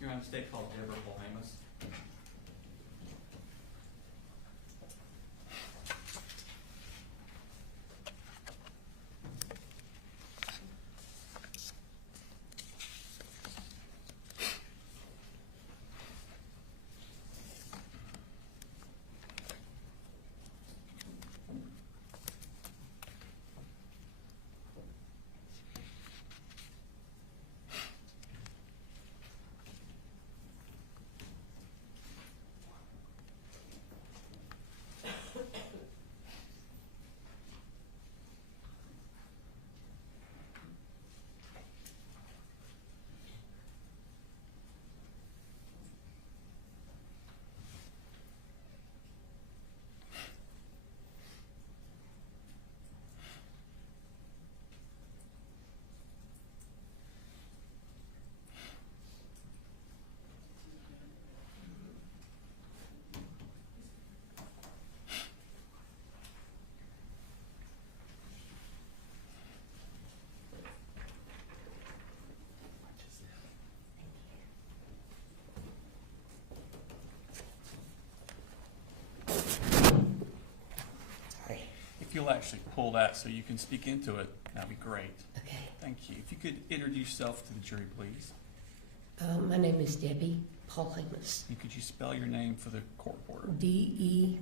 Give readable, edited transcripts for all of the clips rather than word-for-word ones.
You're on a state called Deborah Polhamus. If you'll actually pull that so you can speak into it, that'd be great. Okay. Thank you. If you could introduce yourself to the jury, please. My name is Debbie Polhamus. And could you spell your name for the court reporter? Debbie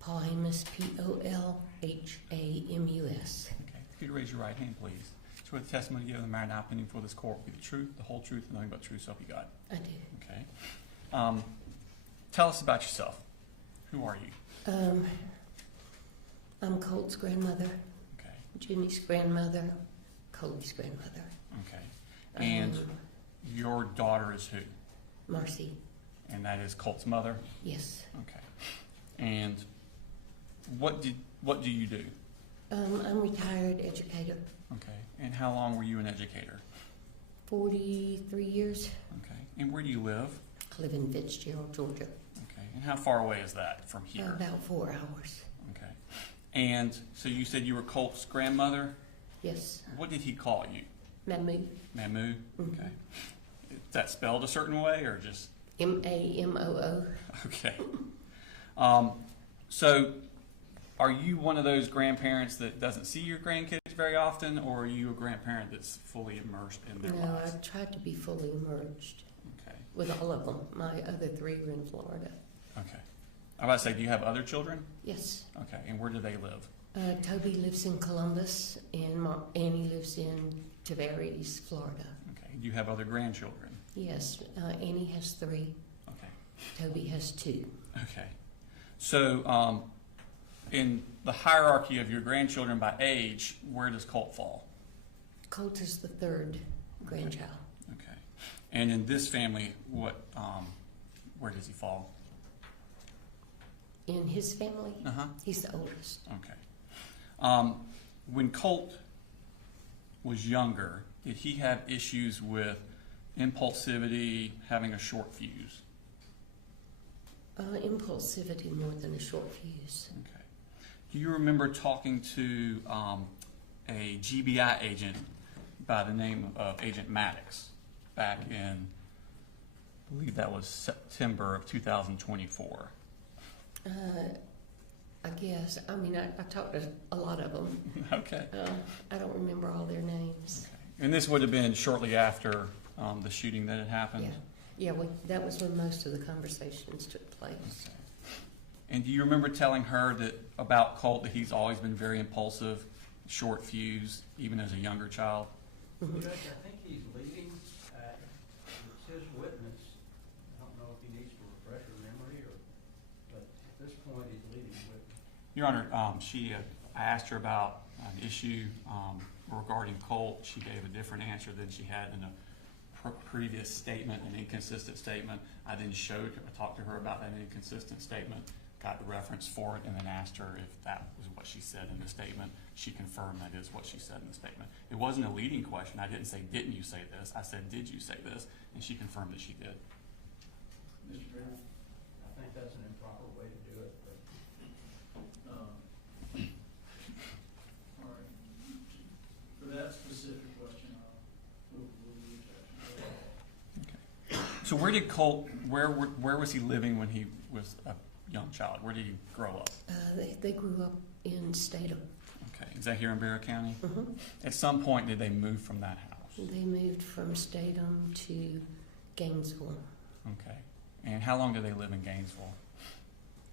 Polhamus, Polhamus. Okay. If you could raise your right hand, please. Swear the testimony you give in the matter now pending before this court will be the truth, the whole truth, and nothing but truth, so help you God. I do. Okay. Tell us about yourself. Who are you? I'm Colt's grandmother, Okay. Jenny's grandmother, Cody's grandmother. Okay. And your daughter is who? Marcy. And that is Colt's mother? Yes. Okay. And what do you do? I'm a retired educator. Okay. And how long were you an educator? 43 years. Okay. And where do you live? I live in Fitzgerald, Georgia. Okay. And how far away is that from here? About 4 hours. Okay. And so you said you were Colt's grandmother? Yes. What did he call you? Mamu. Mamu? Mhm. Okay. Is that spelled a certain way or just? Mamoo. Okay. So are you one of those grandparents that doesn't see your grandkids very often, or are you a grandparent that's fully immersed in their No, lives? I tried to be fully immersed Okay. with all of them. My other 3 were in Florida. Okay. I was about to say, do you have other children? Yes. Okay. And where do they live? Toby lives in Columbus, and Annie lives in Tavares, Florida. Okay. Do you have other grandchildren? Yes, Annie has 3. Okay. Toby has 2. Okay. So, in the hierarchy of your grandchildren by age, where does Colt fall? Colt is the 3rd grandchild. Okay. And in this family, where does he fall? In his family, Uh-huh. he's the oldest. Okay. When Colt was younger, did he have issues with impulsivity, having a short fuse? Impulsivity more than a short fuse. Okay. Do you remember talking to a GBI agent by the name of Agent Maddox back in, I believe that was September of 2024? I guess. I mean, I talked to a lot of them. Okay. I don't remember all their names. Okay. And this would have been shortly after the shooting that had happened? Yeah, that was when most of the conversations took place. Okay. And do you remember telling her that about Colt that he's always been very impulsive, short fuse, even as a younger child? Mhm. Judge, I think he's leaving. It's his witness. I don't know if he needs to refresh her memory, but at this point, he's leaving witness. Your Honor, I asked her about an issue regarding Colt. She gave a different answer than she had in a previous statement, an inconsistent statement. I then talked to her about that inconsistent statement, got the reference for it, and then asked her if that was what she said in the statement. She confirmed that is what she said in the statement. It wasn't a leading question. I didn't say, didn't you say this? I said, did you say this? And she confirmed that she did. Mr. Brown, I think that's an improper way to do it, but. All right. For that specific question, we'll leave that. So where did Colt, where was he living when he was a young child? Where did he grow up? They grew up in Statham. Okay, is that here in Barrow County? Hmm. At some point, did they move from that house? They moved from Statham to Gainesville. Okay, and how long did they live in Gainesville?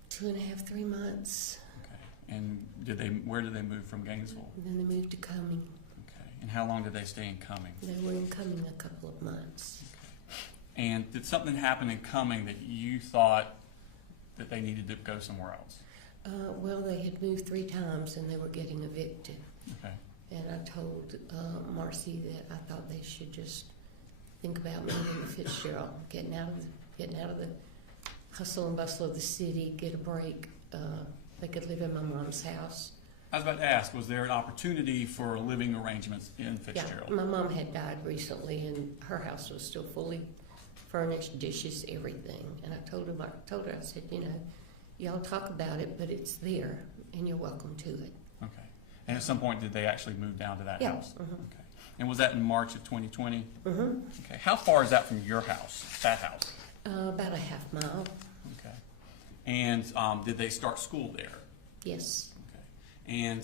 2.5, 3 months. Okay, and where did they move from Gainesville? Then they moved to Cumming. Okay, and how long did they stay in Cumming? They were in Cumming a couple of months. Okay. And did something happen in Cumming that you thought that they needed to go somewhere else? Well, they had moved 3 times and they were getting evicted. Okay. And I told Marcy that I thought they should just think about moving to Fitzgerald, getting out of the hustle and bustle of the city, get a break. They could live in my mom's house. I was about to ask, was there an opportunity for living arrangements in Fitzgerald? Yeah, my mom had died recently, and her house was still fully furnished, dishes, everything. And I told her, I said, you know, y'all talk about it, but it's there, and you're welcome to it. Okay. And at some point, did they actually move down to that Yeah. house? Mm-hmm. Okay. And was that in March of 2020? Mm-hmm. Okay. How far is that from your house, that house? About a half mile. Okay. And did they start school there? Yes. Okay. And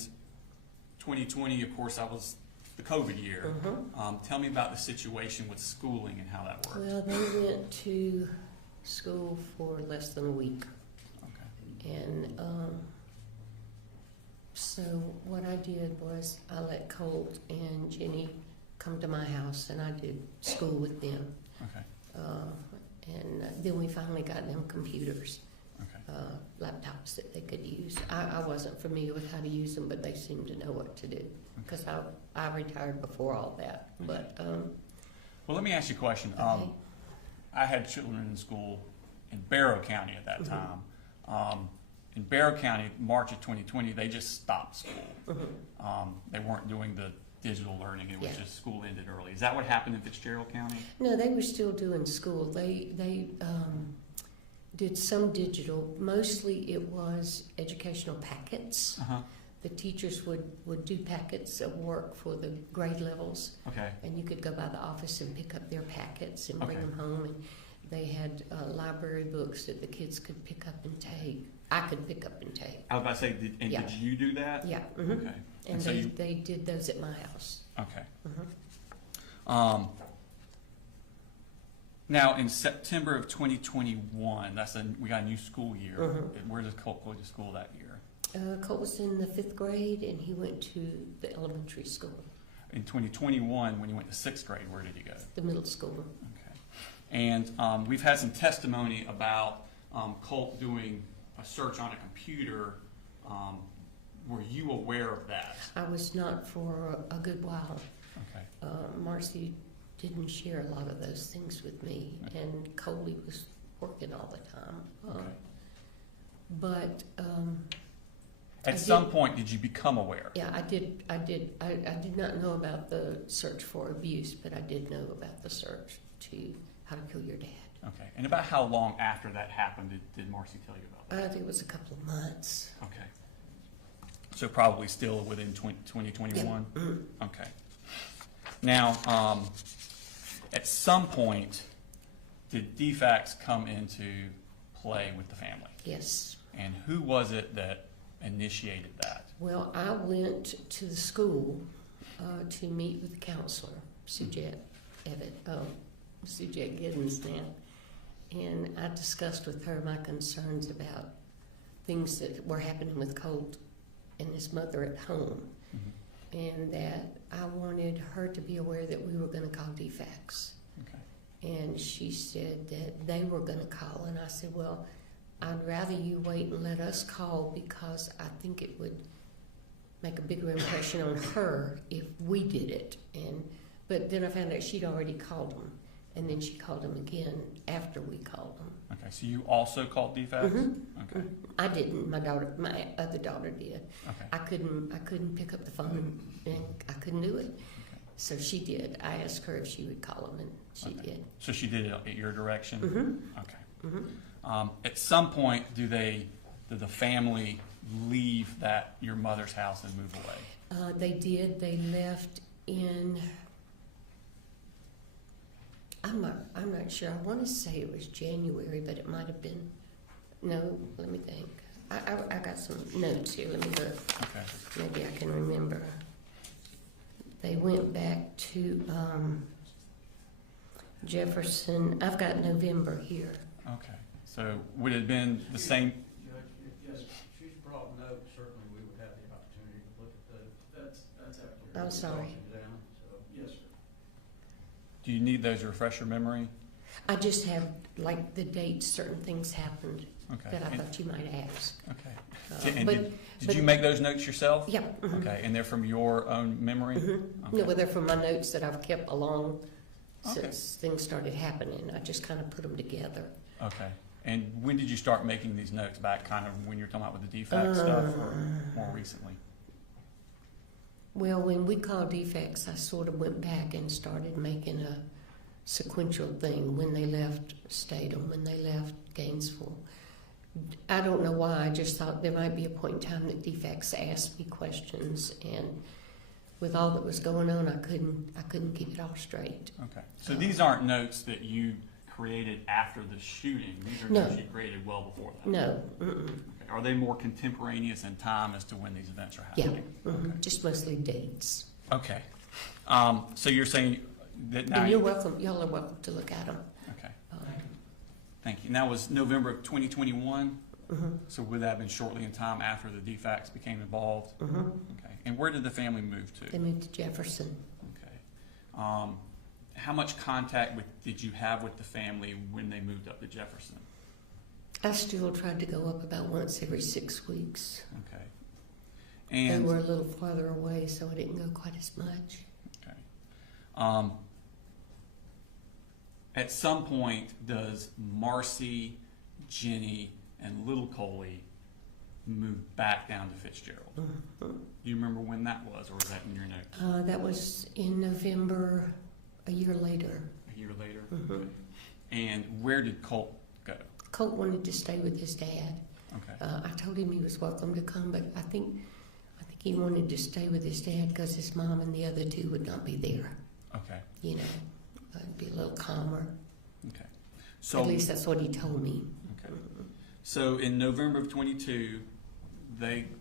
2020, of course, that was the COVID year. Mm-hmm. Tell me about the situation with schooling and how that worked. Well, they went to school for less than a week. Okay. And so what I did was I let Colt and Jenny come to my house, and I did school with them. Okay. And then we finally got them computers, Okay. laptops that they could use. I wasn't familiar with how to use them, but they seemed to know what to do because I retired before all that. Okay. But Well, let me ask you a question. okay. I had children in school in Barrow County at that Mm-hmm. time. In Barrow County, March of 2020, they just stopped school. Mhm. They weren't doing the digital learning. It was Yeah. just school ended early. Is that what happened in Fitzgerald County? No, they were still doing school. They did some digital. Mostly it was educational packets. Uh-huh. The teachers would do packets of work for the grade levels, Okay. and you could go by the office and pick up their packets and bring Okay. them home. And they had library books that the kids could pick up and take. I could pick up and take. I was about to say, Yeah. did you do that? Yeah. Mm-hmm. Okay. And so they did those at my house. okay. Mm-hmm. Now, in September of 2021, we got a new school year. Mhm. Where does Colt go to school that year? Colt was in the 5th grade, and he went to the elementary school, In 2021, when you went to 6th grade, where did he go? the middle school. Okay. And we've had some testimony about Colt doing a search on a computer. Were you aware of that? I was not for a good while. Okay. Marcy didn't share a lot of those things with me, Okay. and Coley was working all the time. Okay. But At I some did- point, did you become aware? yeah, I did. I did not know about the search for abuse, but I did know about the search to how to kill your dad. Okay. And about how long after that happened did Marcy tell you about that? I think it was a couple of months. Okay. So probably still within 2021? Yeah. Mhm. Okay. Now, at some point, did DFACS come into play with the family? Yes. And who was it that initiated that? Well, I went to the school to meet with the counselor, Sujette Giddens now, and I discussed with her my concerns about things that were happening with Colt and his mother at home, Mm-hmm. and that I wanted her to be aware that we were going to call DFACS. Okay. And she said that they were going to call, and I said, well, I'd rather you wait and let us call because I think it would make a bigger impression on her if we did it. But then I found out she'd already called them, and then she called them again after we called them. Okay, so you also called DFACS? Mhm. Okay. I didn't. My other daughter did. Okay. I couldn't pick up the phone, and I couldn't do it. So she did. I asked her if she would call them, and she Okay. did. So she did it at your direction? Mm-hmm. Okay. Mm-hmm. At some point, did the family leave your mother's house and move away? They did. They left in. I'm I'm not sure. I want to say it was January, but it might have been. No, let me think. I got some notes here. Let me look. Okay. Maybe I can remember. They went back to Jefferson. I've got November here. Okay. So would it have been the same? Judge, if she's brought notes, certainly we would have the opportunity to look at those. That's absolutely. I'm sorry. Yes, sir. Do you need those to refresh your memory? I just have like the dates certain things happened Okay. that I And- thought you might ask. okay. And but did you make those notes yourself? yeah. Mhm. Okay. And they're from your own memory? Mhm. Okay. No, well, they're from my notes that I've kept along Okay. since things started happening. I just kind of put them together. Okay. And when did you start making these notes? Back kind of when you were talking about with the defect stuff, or more recently? Well, when we called defects, I sort of went back and started making a sequential thing when they left Statham, when they left Gainesville. I don't know why. I just thought there might be a point in time that defects asked me questions, and with all that was going on, I couldn't keep it all straight. Okay. So these aren't notes that you created after the shooting. These are No. notes you created well before that. No, mm-mm. Okay. Are they more contemporaneous in time as to when these events are Yeah, happening? mhm. Just mostly dates. Okay. So you're saying that now? And you're welcome. Y'all are welcome to look at them. Okay. Thank you. Now, was November of 2021? So would that have been shortly in time after the defects became involved? Okay. And where did the family move to? They moved to Jefferson. Okay. How much contact did you have with the family when they moved up to Jefferson? I still tried to go up about once every 6 weeks. Okay. They And were a little farther away, so I didn't go quite as much. okay. At some point, does Marcy, Jenny, and little Coley move back down to Fitzgerald? Do you remember when that was, or was that in your notes? That was in November, a year later. A year later? Mhm. Okay. And where did Colt go? Colt wanted to stay with his dad. Okay. I told him he was welcome to come, but I think he wanted to stay with his dad because his mom and the other two would not be there. Okay. You know, it'd be a little calmer. Okay. So At least that's what he told me. okay. So in November of 22,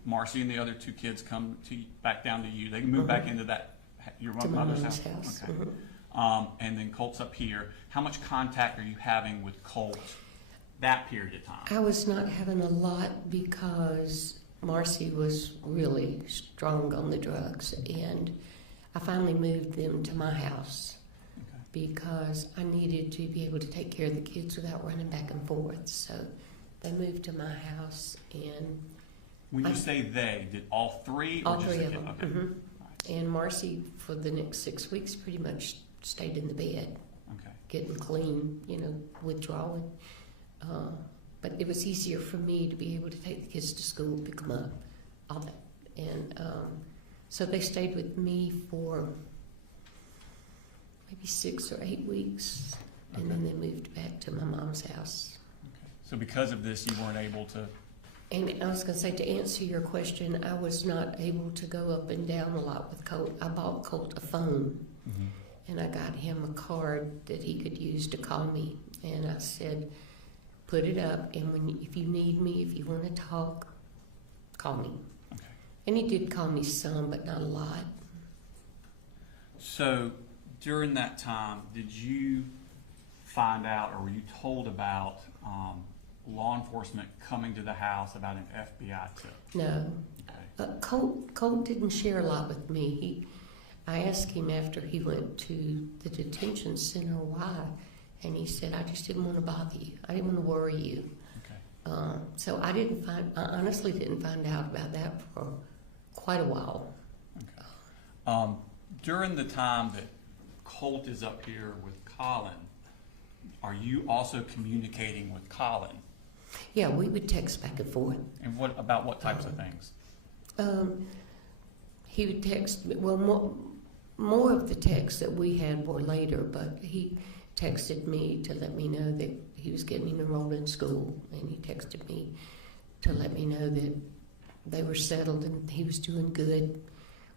Marcy and the other two kids come back down to you. They move back into your To my mother's mom's house. house. Okay. Mhm. And then Colt's up here. How much contact are you having with Colt that period of time? I was not having a lot because Marcy was really strong on the drugs, and I finally moved them to my house Okay. because I needed to be able to take care of the kids without running back and forth. So they moved to my house, and When you say they, did all three? Or all just three the of kid? them. Okay. Mhm. All right. And Marcy, for the next 6 weeks, pretty much stayed in the bed, Okay. getting clean, withdrawing. But it was easier for me to be able to take the kids to school, pick them up, all that. And so they stayed with me for maybe 6 or 8 weeks, and then they moved back to my mom's house. Okay. So because of this, you weren't able to. And I was going to say, to answer your question, I was not able to go up and down a lot with Colt. I bought Colt a phone, and I got him a card that he could use to call me. And I said, put it up, and if you need me, if you want to talk, call me. Okay. And he did call me some, but not a lot. So during that time, did you find out, or were you told about law enforcement coming to the house about an FBI tip? No. Okay. Colt didn't share a lot with me. I asked him after he went to the detention center why, and he said, I just didn't want to bother you. I didn't want to worry you. Okay. So I honestly didn't find out about that for quite a while. Okay. During the time that Colt is up here with Colin, are you also communicating with Colin? Yeah, we would text back and forth. And what types of things? He would text me, well, more of the texts that we had were later, but he texted me to let me know that he was getting enrolled in school, and he texted me to let me know that they were settled and he was doing good.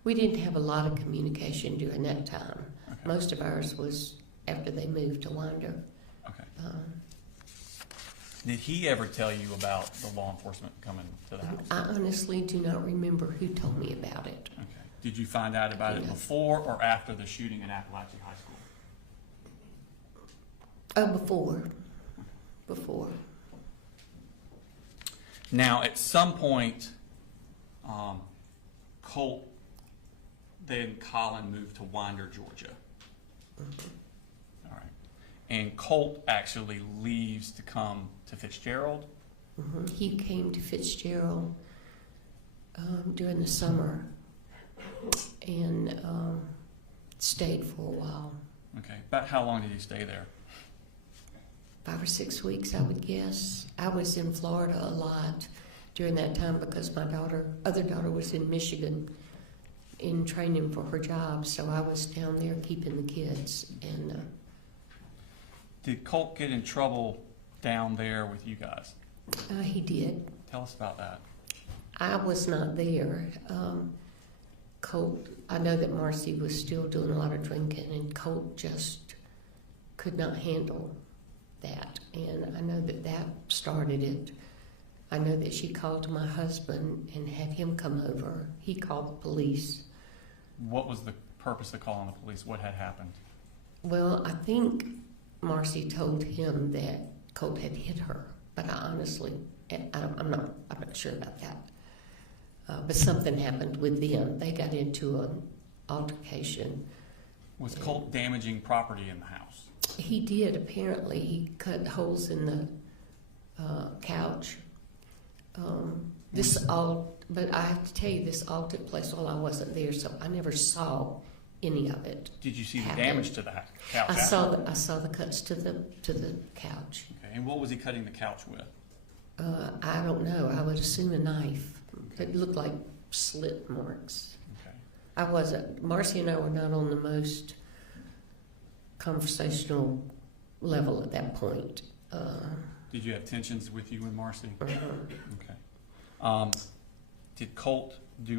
We didn't have a lot of communication during that time. Okay. Most of ours was after they moved to Winder. Okay. Did he ever tell you about the law enforcement coming to the house? I honestly do not remember who told me about it. Okay. Did you find out about it Yeah. before or after the shooting in Apalachee High School? Oh, before. Now, at some point, Colt, then Colin moved to Winder, Georgia. All right. And Colt actually leaves to come to Fitzgerald. He came to Fitzgerald during the summer and stayed for a while. Okay. About how long did he stay there? 5 or 6 weeks, I would guess. I was in Florida a lot during that time because my other daughter was in Michigan in training for her job, so I was down there keeping the kids. And Did Colt get in trouble down there with you guys? he did. Tell us about that. I was not there. Colt, I know that Marcy was still doing a lot of drinking, and Colt just could not handle that. And I know that started it. I know that she called my husband and had him come over. He called the police. What was the purpose of calling the police? What had happened? Well, I think Marcy told him that Colt had hit her, but I honestly, I'm not sure about that. But something happened with them. They got into an altercation. Was Colt damaging property in the house? He did, apparently. He cut holes in the couch. But I have to tell you, this all took place while I wasn't there, so I never saw any of it. Did you see the happen. damage to the couch? I saw the cuts to the couch. Okay. And what was he cutting the couch with? I don't know. I would assume a knife. It looked like slit marks. Okay. Marcy and I were not on the most conversational level at that point. Did you have tensions with you and Marcy? Uh-huh. Okay. Did Colt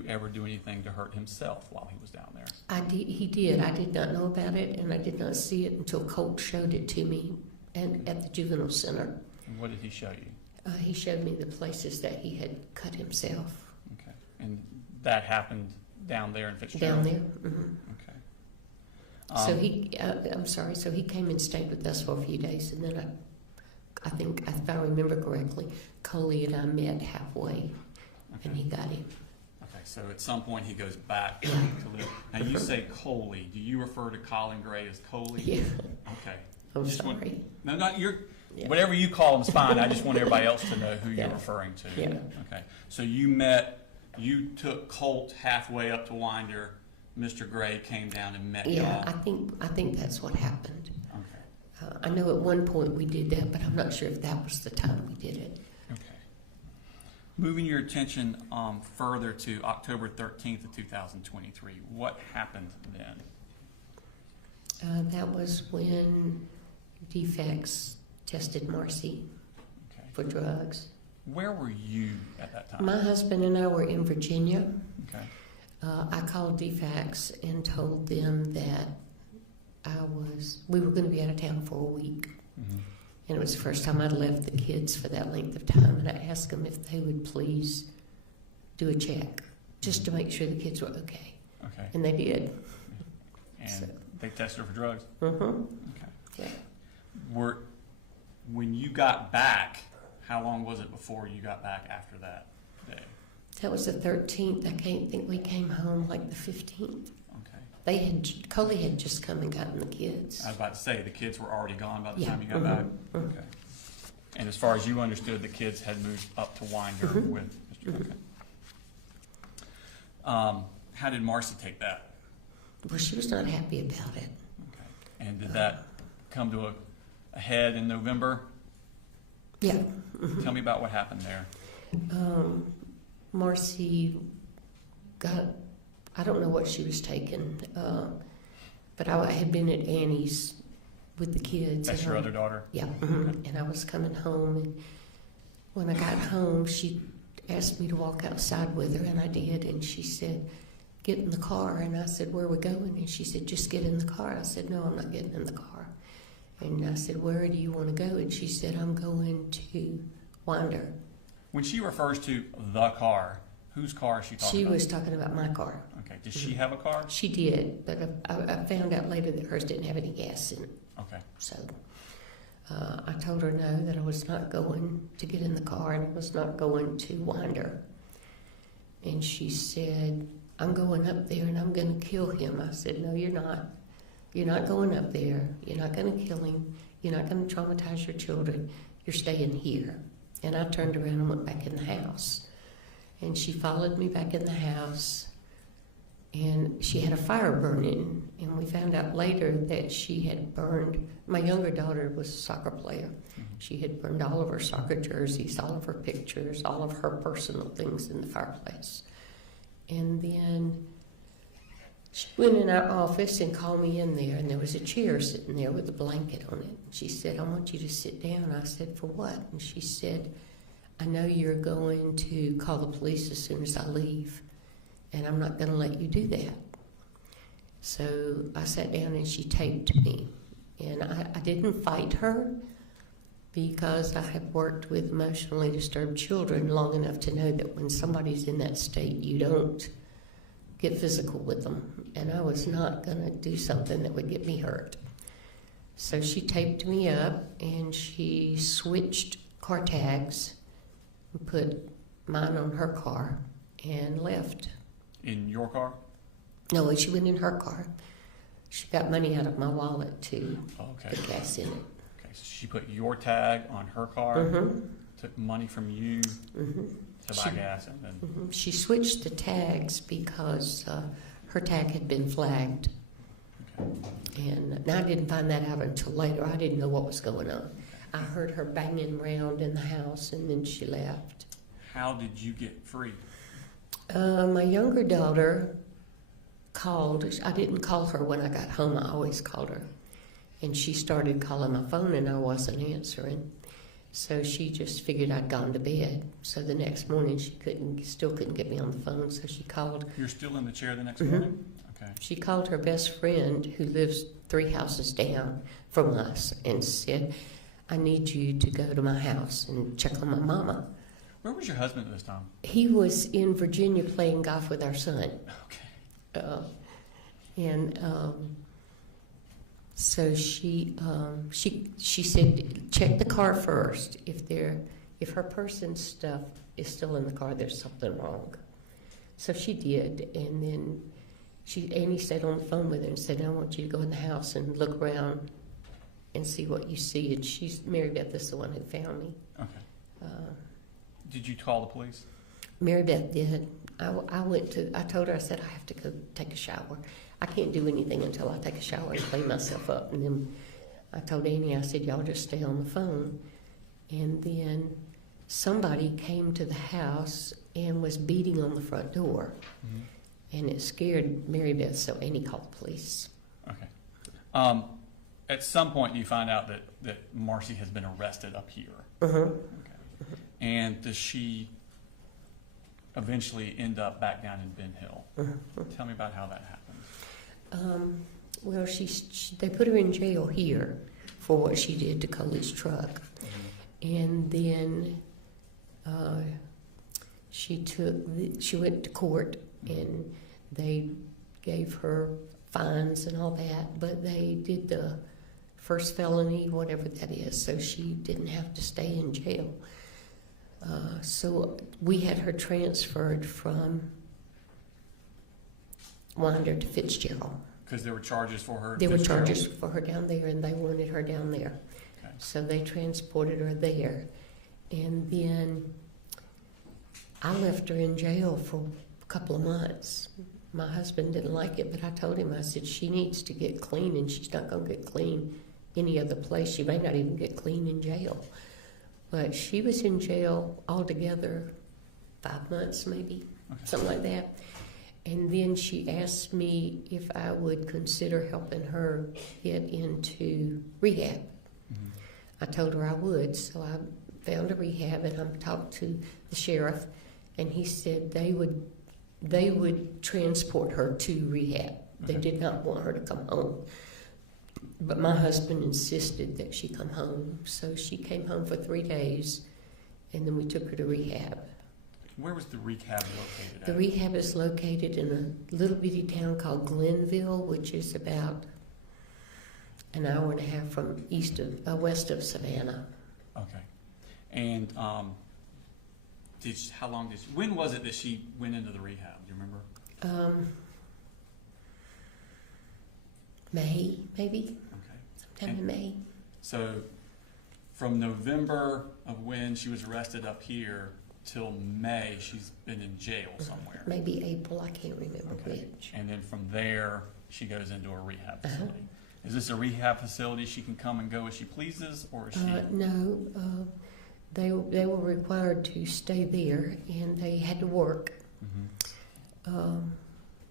ever do anything to hurt himself while he was down there? He did. I did not know about it, and I did not see it until Colt showed it to me and at the juvenile center. And what did he show you? He showed me the places that he had cut himself. Okay. And that happened down there in Fitzgerald? Down there. Mm-hmm. Okay. So he came and stayed with us for a few days, and then I think, if I remember correctly, Colin and I met halfway, and he got him. Okay, so at some point he goes back to live. Now you say Coley. Do you refer to Colin Gray as Coley? Yeah. Okay. I'm Just want- sorry. No, not you're. Yeah. Whatever you call him is fine. I just want everybody else to know who you're Yeah. referring to. Yeah. Okay. So you took Colt halfway up to Winder. Mr. Gray came down and met Yeah, y'all. I think that's what happened. Okay. I know at one point we did that, but I'm not sure if that was the time we did it. Okay. Moving your attention further to October 13th of 2023, what happened then? That was when defects tested Marcy Okay. for drugs. Where were you at that time? My husband and I were in Virginia. Okay. I called DFACS and told them that we were going to be out of town for a week. Mm-hmm. And it was the first time I'd left the kids for that length of time. And I asked them if they would please do a check just to make sure the kids were okay. Okay. And they did. And So- they tested her for drugs? Mm-hmm. Okay. Yeah. When you got back, how long was it before you got back after that day? That was the 13th. I can't think we came home like the 15th. Okay. Coley had just come and gotten the kids. I was about to say, the kids were already gone by the Yeah. time you got Mhm. back? Mhm. Okay. And as far as you understood, the kids had moved up to Winder Mhm. with Mr. Mhm. Okay. How did Marcy take that? Well, she was not happy about it. Okay. And did that come to a head in November? Yeah. Tell me about what happened there. Marcy I don't know what she was taking, but I had been at Annie's with the kids. That's your other daughter? Yeah. And I was coming home, and when I got home, she asked me to walk outside with her, and I did, and she said, get in the car, and I said, where are we going? And she said, just get in the car. I said, no, I'm not getting in the car. And I said, where do you want to go? And she said, I'm going to Winder. When she refers to the car, whose car is she talking She about? was talking about my car. Okay. Does she have a car? She did, but I found out later that hers didn't have any gas in it. Okay. So I told her no, that I was not going to get in the car and I was not going to Winder. And she said, I'm going up there and I'm going to kill him. I said, no, you're not. You're not going up there. You're not going to kill him. You're not going to traumatize your children. You're staying here. And I turned around and went back in the house. And she followed me back in the house. And she had a fire burning. And we found out later that she had burned, my younger daughter was a soccer player. She had burned all of her soccer jerseys, all of her pictures, all of her personal things in the fireplace. And then she went in our office and called me in there, and there was a chair sitting there with a blanket on it. She said, I want you to sit down. I said, for what? And she said, I know you're going to call the police as soon as I leave, and I'm not going to let you do that. So I sat down and she taped me. And I didn't fight her because I have worked with emotionally disturbed children long enough to know that when somebody's in that state, you don't get physical with them. And I was not going to do something that would get me hurt. So she taped me up and she switched car tags and put mine on her car and left. In your car? No, she went in her car. She got money out of my wallet to Okay. put gas in it. Okay. So she put your tag on her car, Mm-hmm. took money from you Mm-hmm. to buy gas, and then Mm-hmm. She switched the tags because her tag had been flagged. okay. And I didn't find that out until later. I didn't know what was going on. I heard her banging around in the house, and then she left. How did you get free? My younger daughter called. I didn't call her when I got home. I always called her. And she started calling my phone, and I wasn't answering. So she just figured I'd gone to bed. So the next morning, she still couldn't get me on the phone, so she called. You're still in the chair the next Mhm. morning? Okay. She called her best friend, who lives 3 houses down from us, and said, I need you to go to my house and check on my mama. Where was your husband at this time? He was in Virginia playing golf with our son. Okay. So she said, check the car first. If her person's stuff is still in the car, there's something wrong. So she did, and then Annie stayed on the phone with her and said, I want you to go in the house and look around and see what you see. And Mary Beth is the one who found me. Okay. Did you call the police? Mary Beth did. I told her, I said, I have to go take a shower. I can't do anything until I take a shower and clean myself up. And then I told Annie, I said, y'all just stay on the phone. And then somebody came to the house and was beating on the front door. Mm-hmm. And it scared Mary Beth, so Annie called the police. Okay. At some point, you find out that Marcy has been arrested up here. Uh-huh. Okay. And does she eventually end up back down in Ben Hill? Uh-huh. Tell me about how that happened. Well, they put her in jail here for what she did to Colin's truck. Mm-hmm. And then she went to court, and they gave her fines and all that, but they did the first felony, whatever that is, so she didn't have to stay in jail. So we had her transferred from Winder to Fitzgerald. Because there were charges for her? There were Fitzgerald? charges for her down there, and they wanted her down there. Okay. So they transported her there. And then I left her in jail for a couple of months. My husband didn't like it, but I told him, I said, she needs to get clean, and she's not going to get clean any other place. She may not even get clean in jail. But she was in jail altogether 5 months, maybe, Okay. something like that. And then she asked me if I would consider helping her get into rehab. Mm-hmm. I told her I would, so I found a rehab, and I talked to the sheriff, and he said they would transport her to rehab. They Okay. did not want her to come home. But my husband insisted that she come home, so she came home for 3 days, and then we took her to rehab. Where was the rehab located at? The rehab is located in a little bitty town called Glenville, which is about an hour and a half from west of Savannah. Okay. And when was it that she went into the rehab? Do you remember? May, maybe? Okay. Sometime in May. So from November of when she was arrested up here till May, she's been in jail somewhere. Maybe April, I can't remember Okay. which. And then from there, she goes into a rehab facility. Is this a rehab facility she can come and go as she pleases, or is she? No, they were required to stay there, and they had to work. Mhm.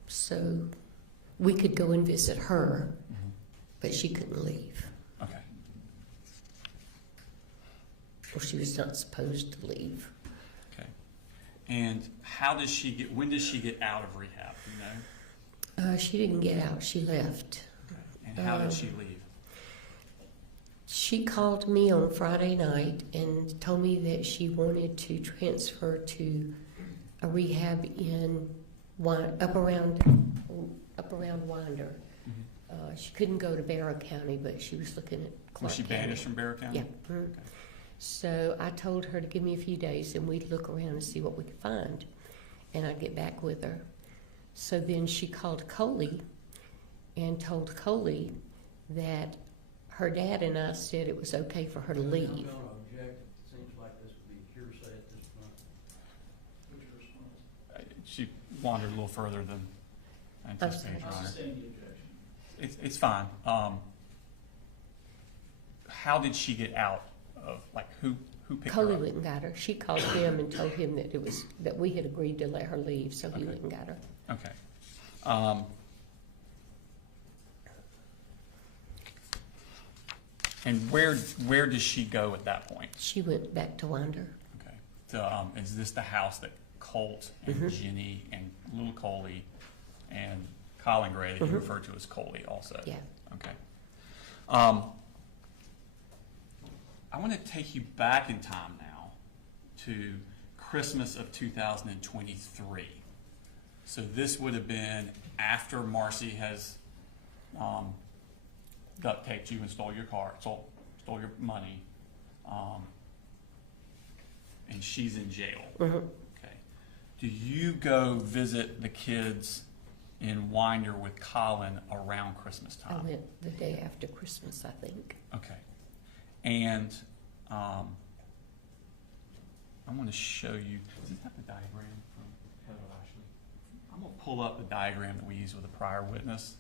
So we could go and visit her, Mhm. but she couldn't leave. Okay. Or she was not supposed to leave. Okay. And when does she get out of rehab? Do you know? She didn't get out. She left. Okay. And how did she leave? She called me on Friday night and told me that she wanted to transfer to a rehab in up around Winder. Mhm. She couldn't go to Barrow County, but she was looking at Clark Was she County. banished from Barrow County? Yeah. Mhm. Okay. So I told her to give me a few days and we'd look around and see what we could find, and I'd get back with her. So then she called Coley and told Coley that her dad and I said it was okay for her to leave. I'm going to object. It seems like this would be hearsay at this point. What's your response? She wandered a little further than anticipated, Your I Honor. sustain the objection. It's fine. How did she get out of, who picked her Coley up? went and got her. She called him and told him that we had agreed to let her leave, so he Okay. went and got her. Okay. And where does she go at that point? She went back to Winder. Okay. So, is this the house that Colt and Mhm. Jenny and little Coley and Colin Gray that you Mhm. referred to as Coley also? Yeah. Okay. I want to take you back in time now to Christmas of 2023. So this would have been after Marcy has duct taped you and stole your car, stole your money, and she's in jail. Mhm. Okay. Do you go visit the kids in Winder with Colin around Christmas I time? went the day after Christmas, I think. Okay. And I want to show you, does it have the diagram from Apalachee? I'm going to pull up the diagram that we used with a prior witness.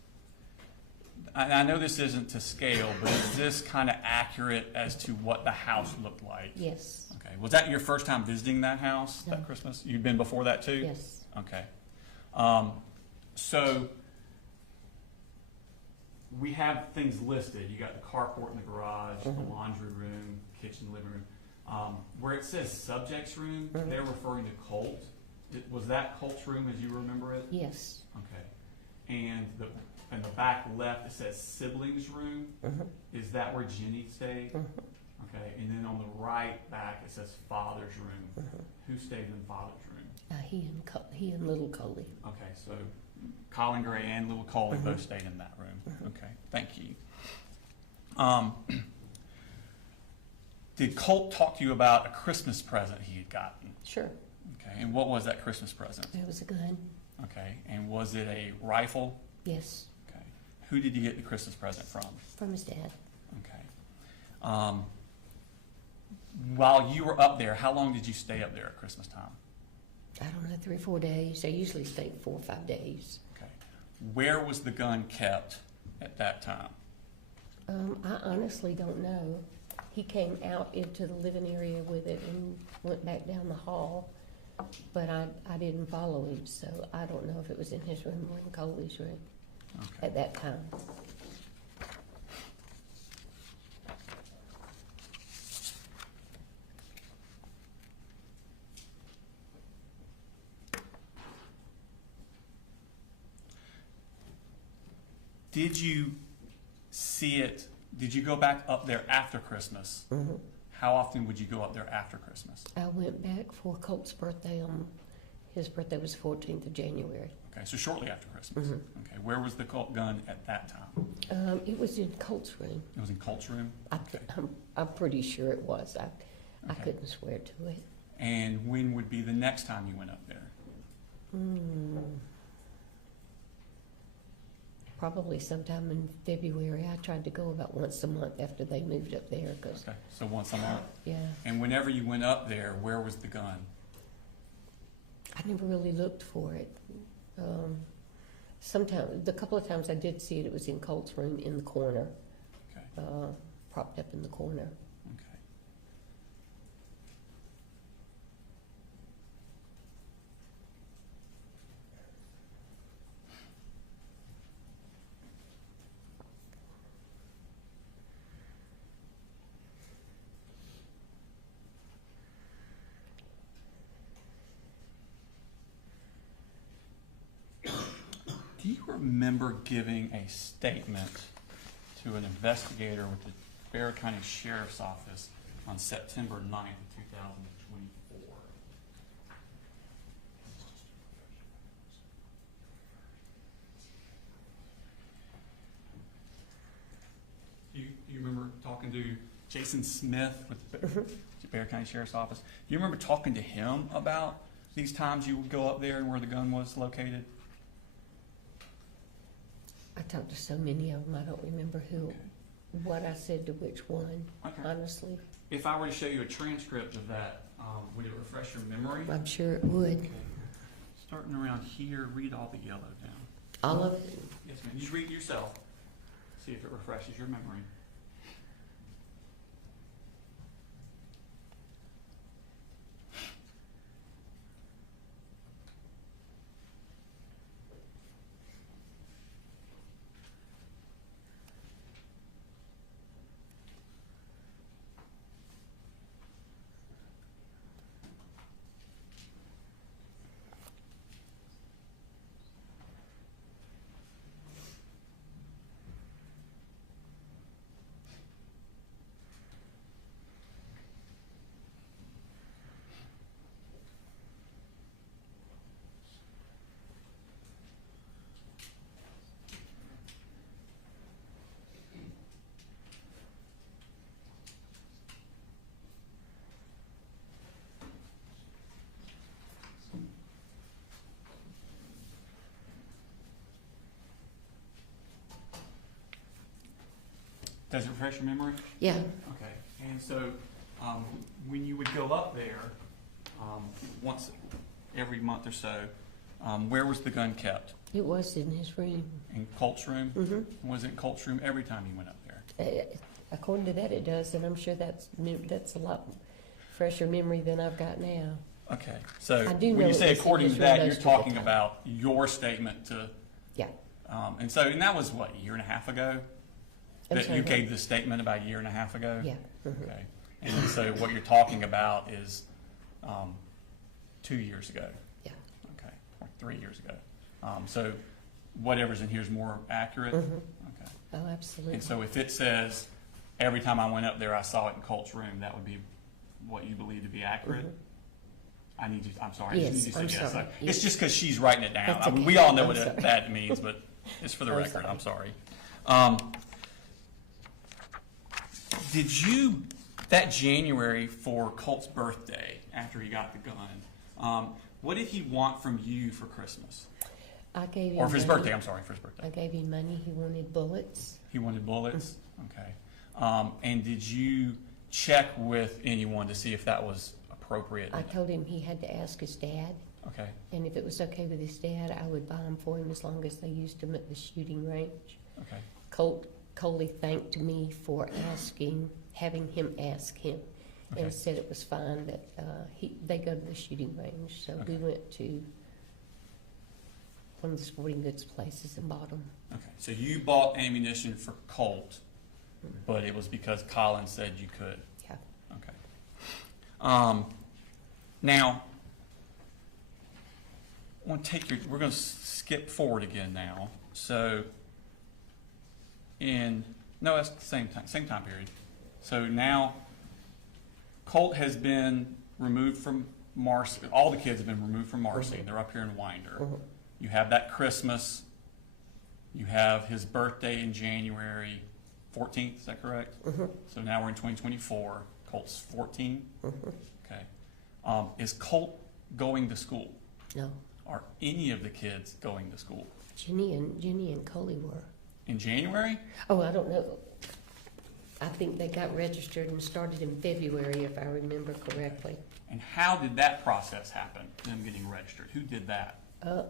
I know this isn't to scale, but is this kind of accurate as to what the house looked like? Yes. Okay. Was that your first time visiting that house No. that Christmas? You'd been before that too? Yes. Okay. So we have things listed. You got the carport in the garage, the Mhm. laundry room, kitchen, living room. Where it says subjects room, Mhm. they're referring to Colt. Was that Colt's room as you remember it? Yes. Okay. And in the back left, it says siblings room. Mhm. Is that where Jenny stayed? Mhm. Okay. And then on the right back, it says father's room. Mhm. Who stayed in father's room? He and little Coley. Okay, so Colin Gray and little Colin Mhm. both stayed in that room. Mhm. Okay, thank you. Did Colt talk to you about a Christmas present he had gotten? Sure. Okay, and what was that Christmas present? It was a gun. Okay, and was it a rifle? Yes. Okay, who did you get the Christmas present from? From his dad. Okay. While you were up there, how long did you stay up there at Christmas time? I don't know, 3 or 4 days. I usually stay 4 or 5 days. Okay. Where was the gun kept at that time? I honestly don't know. He came out into the living area with it and went back down the hall, but I didn't follow him, so I don't know if it was in his room or in Coley's room Okay. at that time. Did you see see it, did you go back up there after Christmas? Mhm. How often would you go up there after Christmas? I went back for Colt's birthday his birthday was 14th of January. Okay, so shortly after Christmas. Mhm. Okay, where was the Colt gun at that time? It was in Colt's room. It was in Colt's room? I'm pretty sure it was. I Okay. couldn't swear to it. And when would be the next time you went up there? Probably sometime in February. I tried to go about once a month after they moved up there. Cause, Okay, so once a month. yeah, And whenever you went up there, where was the gun? I never really looked for it. Sometimes, the couple of times I did see it, it was in Colt's room in the corner, Okay, propped up in the corner. okay. Do you remember giving a statement to an investigator with the Bear County Sheriff's Office on September 9th of 2024? You remember talking to Jason Smith with the Bear County Sheriff's Office? You remember talking to him about these times you would go up there and where the gun was located? I talked to so many of them, I don't remember what I said to which one, Okay. honestly. If I were to show you a transcript of that, would it refresh your memory? I'm sure it would. Okay. Starting around here, read all the yellow down. All of it. Yes, ma'am. Just read it yourself. See if it refreshes your memory. Does it refresh your memory? Yeah, Okay. And so, when you would go up there, once every month or so, where was the gun kept? it was in his room. In Colt's room? Mm-hmm. Was it in Colt's room every time you went up there? According to that, it does, and I'm sure that's a lot fresher memory than I've got now. Okay. So I do when know you it say was in according to his that, room you're most of the talking time. about your statement to, Yeah. and that was what, a year and a half ago? I'm That sorry, you what? gave the statement about a year and a half ago? Yeah. Mhm. Okay. And so what you're talking about is 2 years ago? Yeah. Okay, or 3 years ago. So whatever's in here is more accurate? Mhm. Okay. Oh, absolutely. And so if it says, every time I went up there, I saw it in Colt's room, that would be what you believe to be accurate? Mhm. I need you, I'm sorry, I just Yes, need you I'm to say yes. sorry. It's just because she's writing it down. That's I mean, okay. we all know I'm what sorry. that means, but it's for the I'm record, I'm sorry. sorry. Did you, that January for Colt's birthday, after he got the gun, what did he want from you for Christmas? I gave him Or for his money. birthday, I'm sorry, for his birthday. I gave him money. He wanted bullets. He wanted bullets? Okay. And did you check with anyone to see if that was appropriate? I told him he had to ask his dad, Okay, and if it was okay with his dad, I would buy them for him as long as they used them at the shooting range. okay, Coley thanked me for having him ask him, okay, and said it was fine that they go to the shooting range. So we Okay. went to one of the sporting goods places and bought them. okay. So you bought ammunition for Colt, but it was because Colin said you could? Yeah. Okay. Now, I want to we're going to skip forward again now. So, in No, that's the same time period. So now Colt has been removed from Marcy. All the kids have been removed from Marcy. They're up here in Winder. You have that Christmas. You have his birthday in January 14th. Is that correct? So now we're in 2024. Colt's 14. Okay. Is Colt going to school? No. Are any of the kids going to school? Jenny and Coley were. In January? Oh, I don't know. I think they got registered and started in February, if I remember correctly. And how did that process happen, them getting registered? Who did that?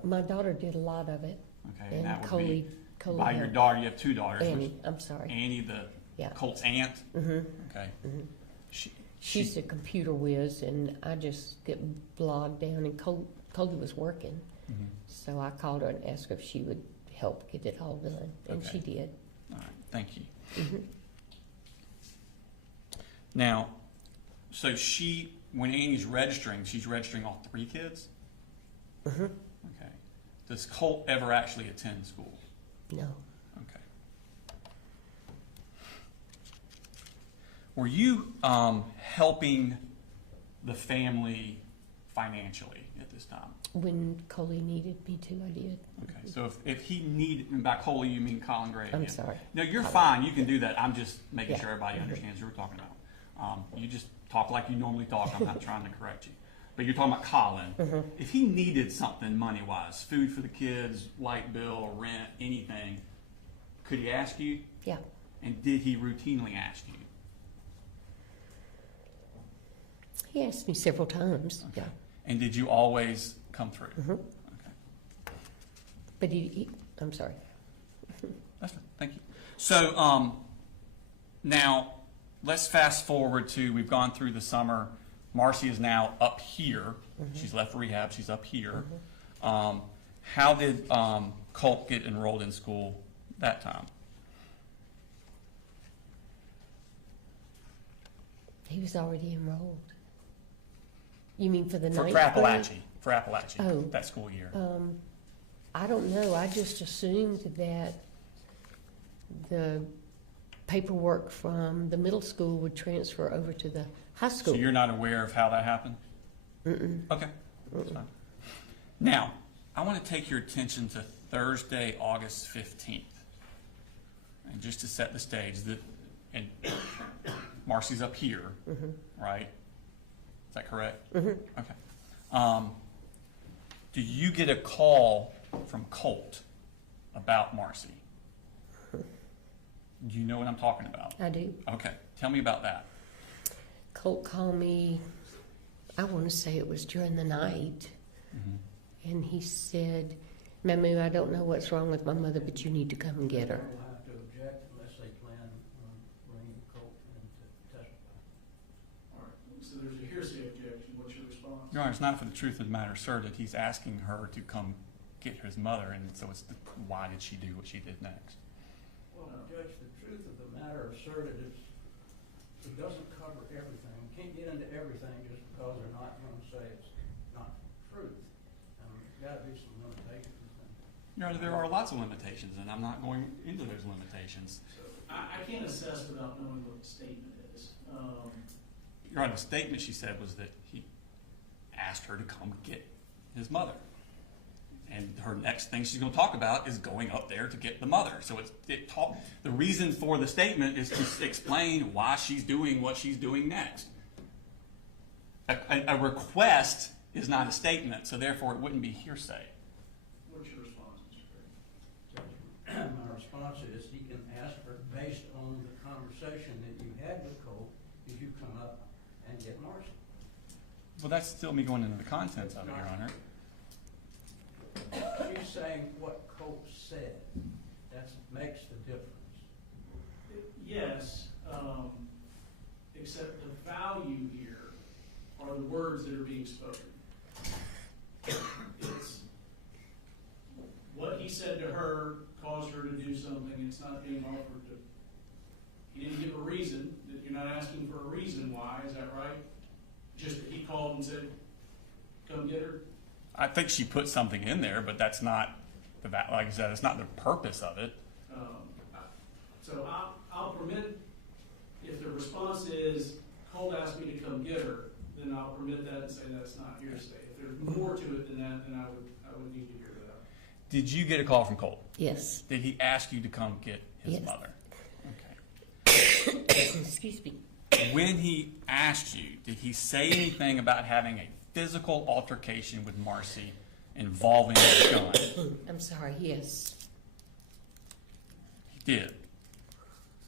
My daughter did a lot of it. Okay, And that would Coley be, by your daughter, you have two daughters. Annie, I'm sorry. Annie, the Yeah. Colt's aunt? Okay. She's a computer whiz, and I just get bogged down, and Coley was working. So I called her and asked her if she would help get it all done, and Okay. she did. All right, thank you. Now, so when Annie's registering, she's registering all three kids? Okay. Does Colt ever actually attend school? No. Okay. Were you helping the family financially at this time? When Coley needed me to, I did. Okay, so if he needed, and by Coley you mean Colin Gray? I'm again. sorry. No, you're Colin. fine. You can do that. I'm just making Yeah. sure everybody understands who we're talking about. You just talk like you normally talk. I'm not trying to correct you. But you're talking about Colin. If he needed something money-wise, food for the kids, light bill, rent, anything, could he ask you? Yeah. And did he routinely ask you? He asked me several times. Okay. Yeah. And did you always come through? Okay. But I'm sorry. That's fine. Thank you. So now let's fast forward to, we've gone through the summer. Marcy is now up here. She's left rehab. She's up here. How did Colt get enrolled in school that time? He was already enrolled. You mean for the For ninth grade? Apalachee. For Apalachee, Oh. that school year. I don't know. I just assumed that the paperwork from the middle school would transfer over to the high So school. you're not aware of how that happened? Okay, that's fine. Now, I want to take your attention to Thursday, August 15th. And just to set the stage, and Marcy's up here, right? Is that correct? Okay. Do you get a call from Colt about Marcy? Do you know what I'm talking about? I do. Okay, tell me about that. Colt called me, I want to say it was during the night, and he said, Mamu, I don't know what's wrong with my mother, but you need to come and get her. We'll have to object unless they plan on bringing Colt in to testify. All right, so there's a hearsay objection. What's your response? Your Honor, it's not for the truth of the matter asserted. He's asking her to come get his mother, and so it's why did she do what she did next? Well, Judge, the truth of the matter asserted is, it doesn't cover everything. You can't get into everything just because they're not going to say it's not truth. There's got to be some limitations. Your Honor, there are lots of limitations, and I'm not going into those limitations. I can't assess without knowing what the statement is. Your Honor, the statement she said was that he asked her to come get his mother. And her next thing she's going to talk about is going up there to get the mother. So the reason for the statement is to explain why she's doing what she's doing next. A request is not a statement, so therefore it wouldn't be hearsay. What's your response, Mr. Gray? Judge, my response is he can ask her based on the conversation that you had with Colt, did you come up and get Marcy? Well, that's still me going into the contents of it, Your Honor. She's saying what Colt said. That makes the difference. Yes, except the value here are the words that are being spoken. It's what he said to her caused her to do something. It's not being offered to. He didn't give a reason. That you're not asking for a reason why. Is that right? Just that he called and said, "Come get her." I think she put something in there, but that's not, like I said, it's not the purpose of it. So I'll permit, if the response is, Colt asked me to come get her, then I'll permit that and say that's not hearsay. If there's more to it than that, then I would need to hear that. Did you get a call from Colt? Yes. Did he ask you to come get his Yes. mother? Okay. Excuse me. When he asked you, did he say anything about having a physical altercation with Marcy involving a gun? I'm sorry, yes. He did.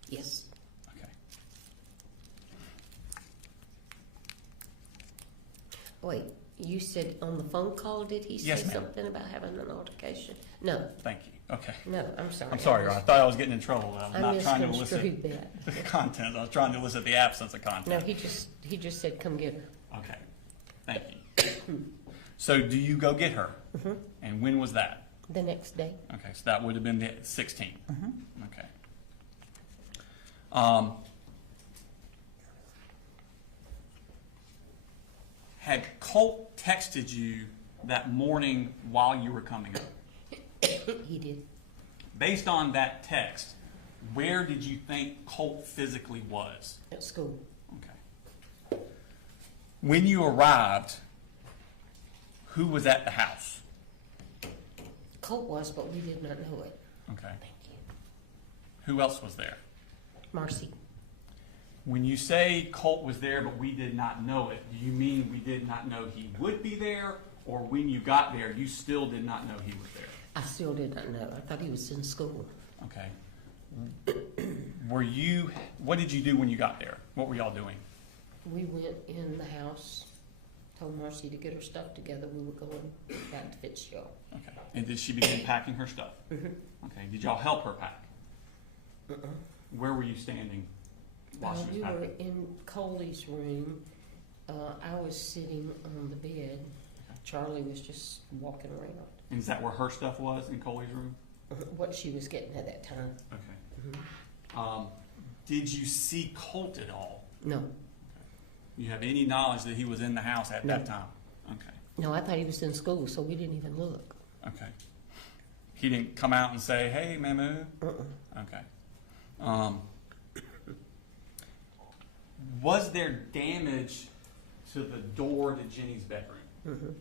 Yes. Okay. Wait, you said on the phone call, did he say Yes, ma'am. something about having an altercation? No, Thank you. Okay. no, I'm sorry. I'm sorry, I thought I was getting in trouble. I was I not trying to misconstrued elicit that. the content. I was trying to elicit the absence of content. No, he just said, come get her. Okay. Thank you. So do you go get her? Mm-hmm. And when was that? The next day. Okay, so that would have been the 16th. Mm-hmm. Okay. Had Colt texted you that morning while you were coming up? He did. Based on that text, where did you think Colt physically was? At school. Okay. When you arrived, who was at the house? Colt was, but we did not know it. Okay. Thank you. Who else was there? Marcy. When you say Colt was there but we did not know it, do you mean we did not know he would be there, or when you got there you still did not know he was there? I still did not know. I thought he was in school. Okay. What did you do when you got there? What were y'all doing? We went in the house, told Marcy to get her stuff together. We were going back to Fitzgerald. Okay. And did she begin packing her stuff? Mm-hmm. Okay. Did y'all help her pack? Uh-uh. Where were you standing while she was We packing? were in Coley's room. I was sitting on the bed. Charlie was just walking around. And is that where her stuff was, in Coley's room? What she was getting at that time. Okay. Mhm. Did you see Colt at all? No, You have any knowledge that he was in the house at that No. time? Okay. no, I thought he was in school, so we didn't even look. Okay. He didn't come out and say, "Hey, Mamu." Uh-uh. Okay. Was there damage to the door to Jenny's bedroom? Mhm. Okay.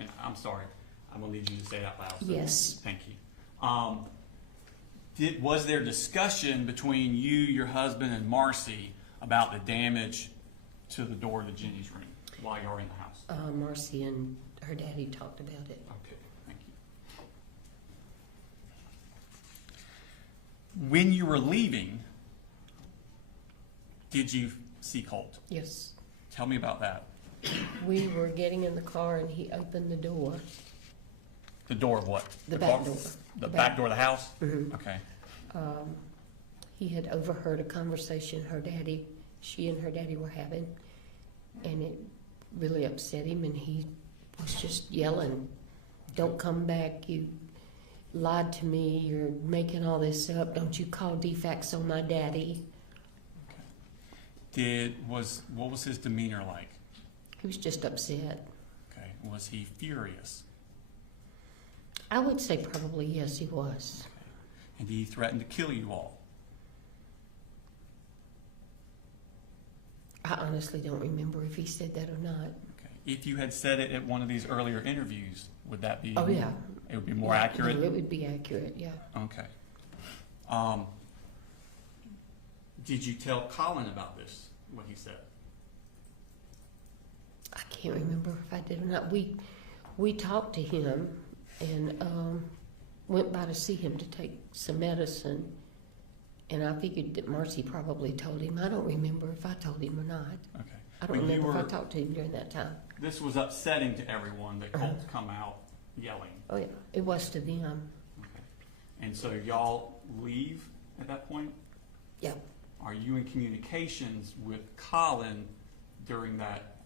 And I'm sorry, I'm gonna need you to say it out loud. So Yes. Thank you. Was there discussion between you, your husband, and Marcy about the damage to the door to Jenny's room while you were in the house? Marcy and her daddy talked about it. Okay, thank you. When you were leaving, did you see Colt? Yes. Tell me about that. We were getting in the car and he opened the door. The door of what? The car- back door. The The back back. door of the house? Mhm. Okay. He had overheard a conversation she and her daddy were having, and it really upset him, and he was just yelling, "Don't come back, you lied to me, you're making all this up, don't you call defects on my daddy." What was his demeanor like? He was just upset. Okay. Was he furious? I would say probably yes, he was. Okay. And did he threaten to kill you all? I honestly don't remember if he said that or not. Okay. If you had said it at one of these earlier interviews, would that be? Oh, yeah. It would be more Yeah, accurate? no, it would be accurate, yeah. Okay. Did you tell Colin about this, what he said? I can't remember if I did or not. We talked to him and went by to see him to take some medicine. And I figured that Marcy probably told him. I don't remember if I told him or not. Okay. I don't When you remember if I were- talked to him during that time. This was upsetting to everyone that Colt's come out yelling. Oh, yeah, it was to them. Okay. And so y'all leave at that point? Yeah. Are you in communications with Colin during that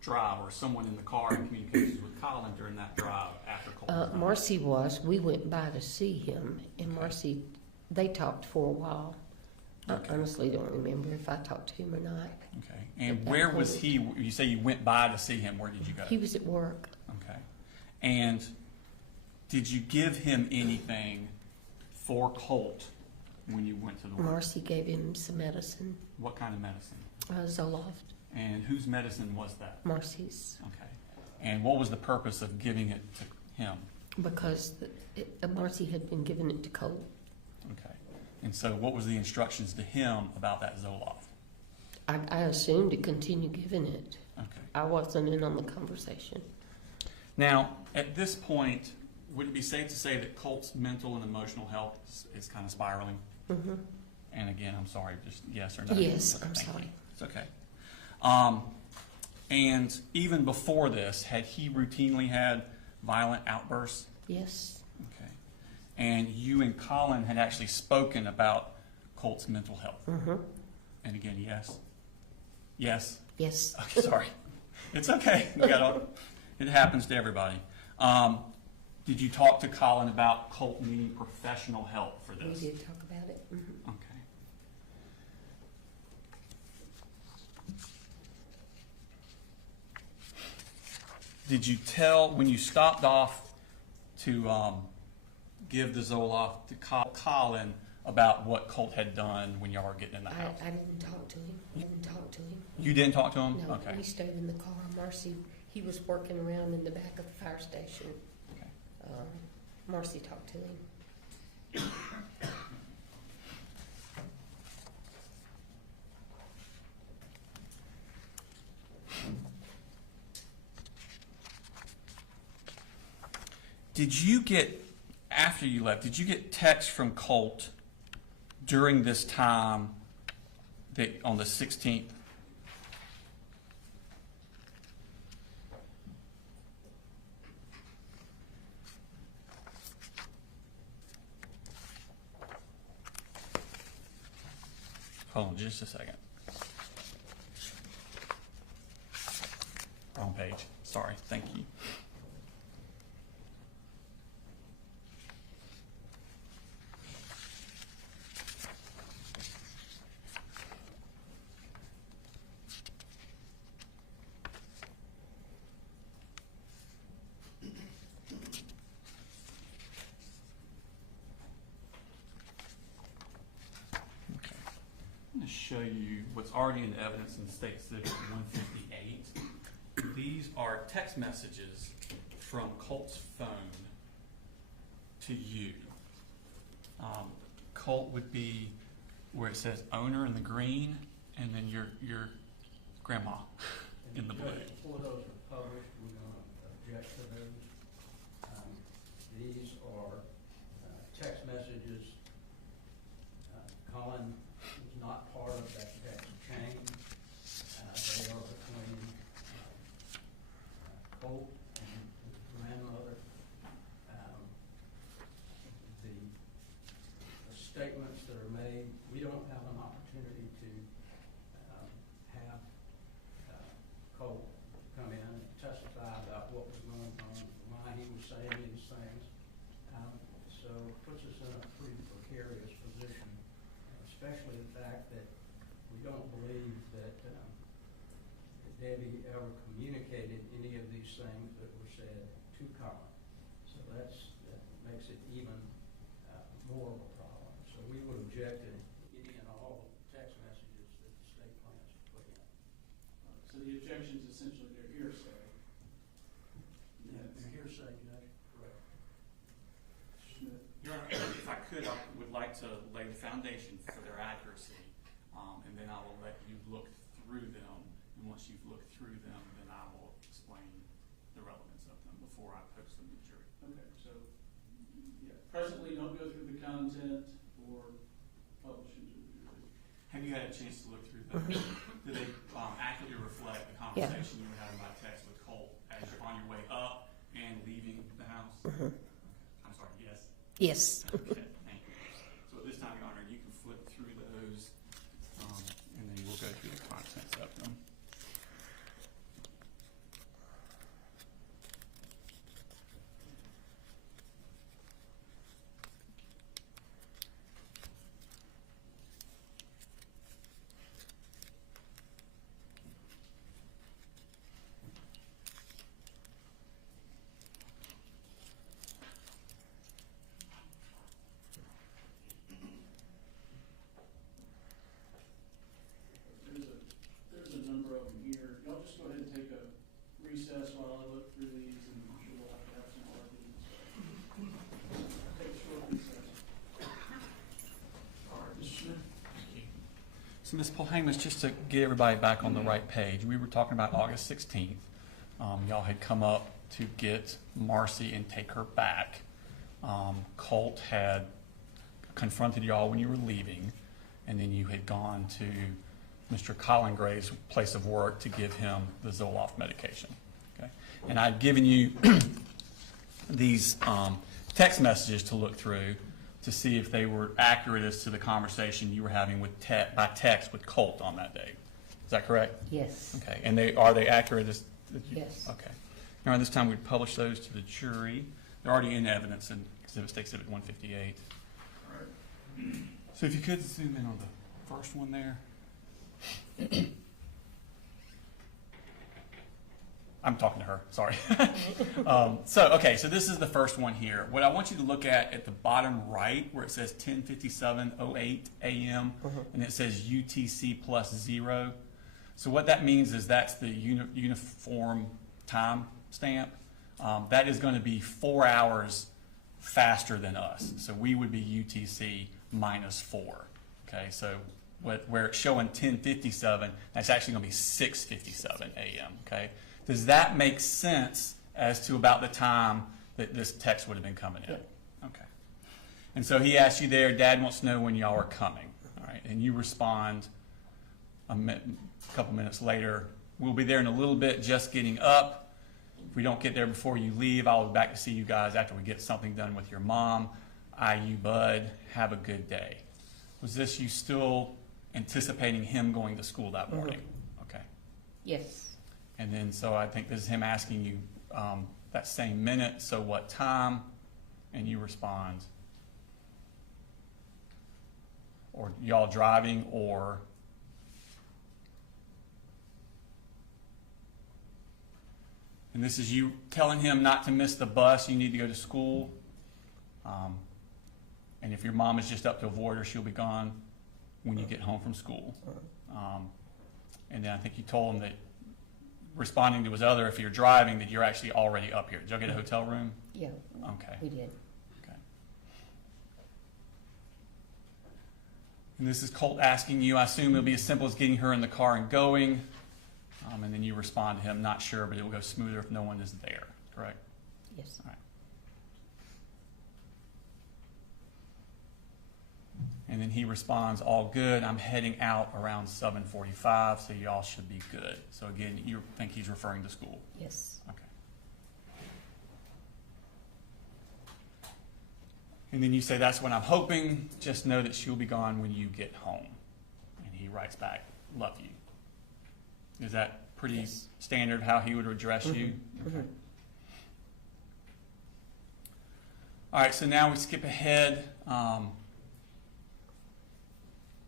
drive, or someone in the car in communications with Colin during that drive after Colt was out? Marcy was. We went by to see him, and Okay. Marcy, they talked for a while. Okay. I honestly don't remember if I talked to him or not. Okay. And At that where was point- he? You say you went by to see him. Where did you go? He was at work. Okay. And did you give him anything for Colt when you went to the work? Marcy gave him some medicine, What kind of medicine? Zoloft, And whose medicine was that? Marcy's, Okay. And what was the purpose of giving it to him? because Marcy had been giving it to Colt. Okay. And so what was the instructions to him about that Zoloft? I assumed to continue giving it. Okay. I wasn't in on the conversation. Now, at this point, would it be safe to say that Colt's mental and emotional health is kind of spiraling? Mm-hmm. And again, I'm sorry, just yes or no? Yes, Okay, I'm thank you. sorry. It's okay. And even before this, had he routinely had violent outbursts? Yes, Okay. And you and Colin had actually spoken about Colt's mental health? mm-hmm. And again, yes? Yes? Yes. Okay, sorry. It's okay. It happens to everybody. Did you talk to Colin about Colt needing professional help for We this? did talk about it. Mm-hmm. Okay. Did you tell, when you stopped off to give the Zoloft to Colin about what Colt had done when y'all were getting in the house? I didn't talk to him. I didn't talk to him. You didn't talk to him? No, Okay. we stayed in the car. Marcy, he was working around in the back of the fire station. Okay. Marcy talked to him. Did you get, after you left, did you get text from Colt during this time that on the 16th? Hold on just a second. Wrong page. Sorry. Thank you. I'm going to show you what's already in the evidence in State Civic 158. These are text messages from Colt's phone to you. Colt would be where it says owner in the green, and then your grandma in the blue. Before those are published, we're going to object to those. These are text messages. Colin is not part of that text chain. They are between Colt and his grandmother. The statements that are made, we don't have an opportunity to have Colt come in and testify about what was going on, why he was saying these things. So it puts us in a pretty precarious position, especially the fact that we don't believe that Debbie ever communicated any of these things that were said to Colin. So that makes it even more of a problem. So we would object to any and all text messages that the state plans to put in. So the objections essentially they're hearsay. The hearsay, Judge? Correct. Schmidt. Your Honor, if I could, I would like to lay the foundation for their accuracy, and then I will let you look through them. And once you've looked through them, then I will explain the relevance of them before I post them to the jury. Okay, so, yeah, presently don't go through the content or publish them to the jury. Have you had a chance to look through them? Do they accurately reflect the Yeah. conversation you were having by text with Colt as you're on your way up and leaving the house? I'm sorry, yes? Yes. Okay, thank you. So at this time, Your Honor, you can flip through those, and then we'll go through the contents of them. So Ms. Polhamus, just to get everybody back on the right page, we were talking about August 16th. Y'all had come up to get Marcy and take her back. Colt had confronted y'all when you were leaving, and then you had gone to Mr. Colin Gray's place of work to give him the Zoloft medication. Okay? And I'd given you these text messages to look through to see if they were accurate as to the conversation you were having with by text with Colt on that day. Is that correct? Yes. Okay. And are they accurate as? Yes. Okay. Now, this time we'd publish those to the jury. They're already in evidence in Exhibit 158. All right. So if you could zoom in on the first one there. I'm talking to her, sorry. So this is the first one here. What I want you to look at the bottom right, where it says 10:57:08 a.m., and it says UTC plus 0. So what that means is that's the uniform time stamp. That is going to be 4 hours faster than us. So we would be UTC minus 4. Okay, so where it's showing 10:57, that's actually going to be 6:57 a.m. Okay. Does that make sense as to about the time that this text would have been coming in? Yep. Okay. And so he asked you there, Dad wants to know when y'all are coming. All right. And you respond a couple minutes later, we'll be there in a little bit, just getting up. If we don't get there before you leave, I'll be back to see you guys after we get something done with your mom. You, bud. Have a good day. Was this you still anticipating him going to school that morning? Okay. Yes. And then, so I think this is him asking you that same minute, so what time? And you respond. Or y'all driving, or and this is you telling him not to miss the bus, you need to go to school. And if your mom is just up to avoid her, she'll be gone when you get home from school. And then I think you told him that responding to his other, if you're driving, that you're actually already up here. Did y'all get a hotel room? Yeah. Okay. We did. Okay. And this is Colt asking you, I assume it'll be as simple as getting her in the car and going. And then you respond to him, not sure, but it will go smoother if no one is there. Correct? Yes. All right. And then he responds, all good. I'm heading out around 7:45, so y'all should be good. So again, you think he's referring to school? Yes. Okay. And then you say, that's what I'm hoping. Just know that she'll be gone when you get home. And he writes back, love you. Is that pretty Yes. standard how he would address you? Okay. All right, so now we skip ahead.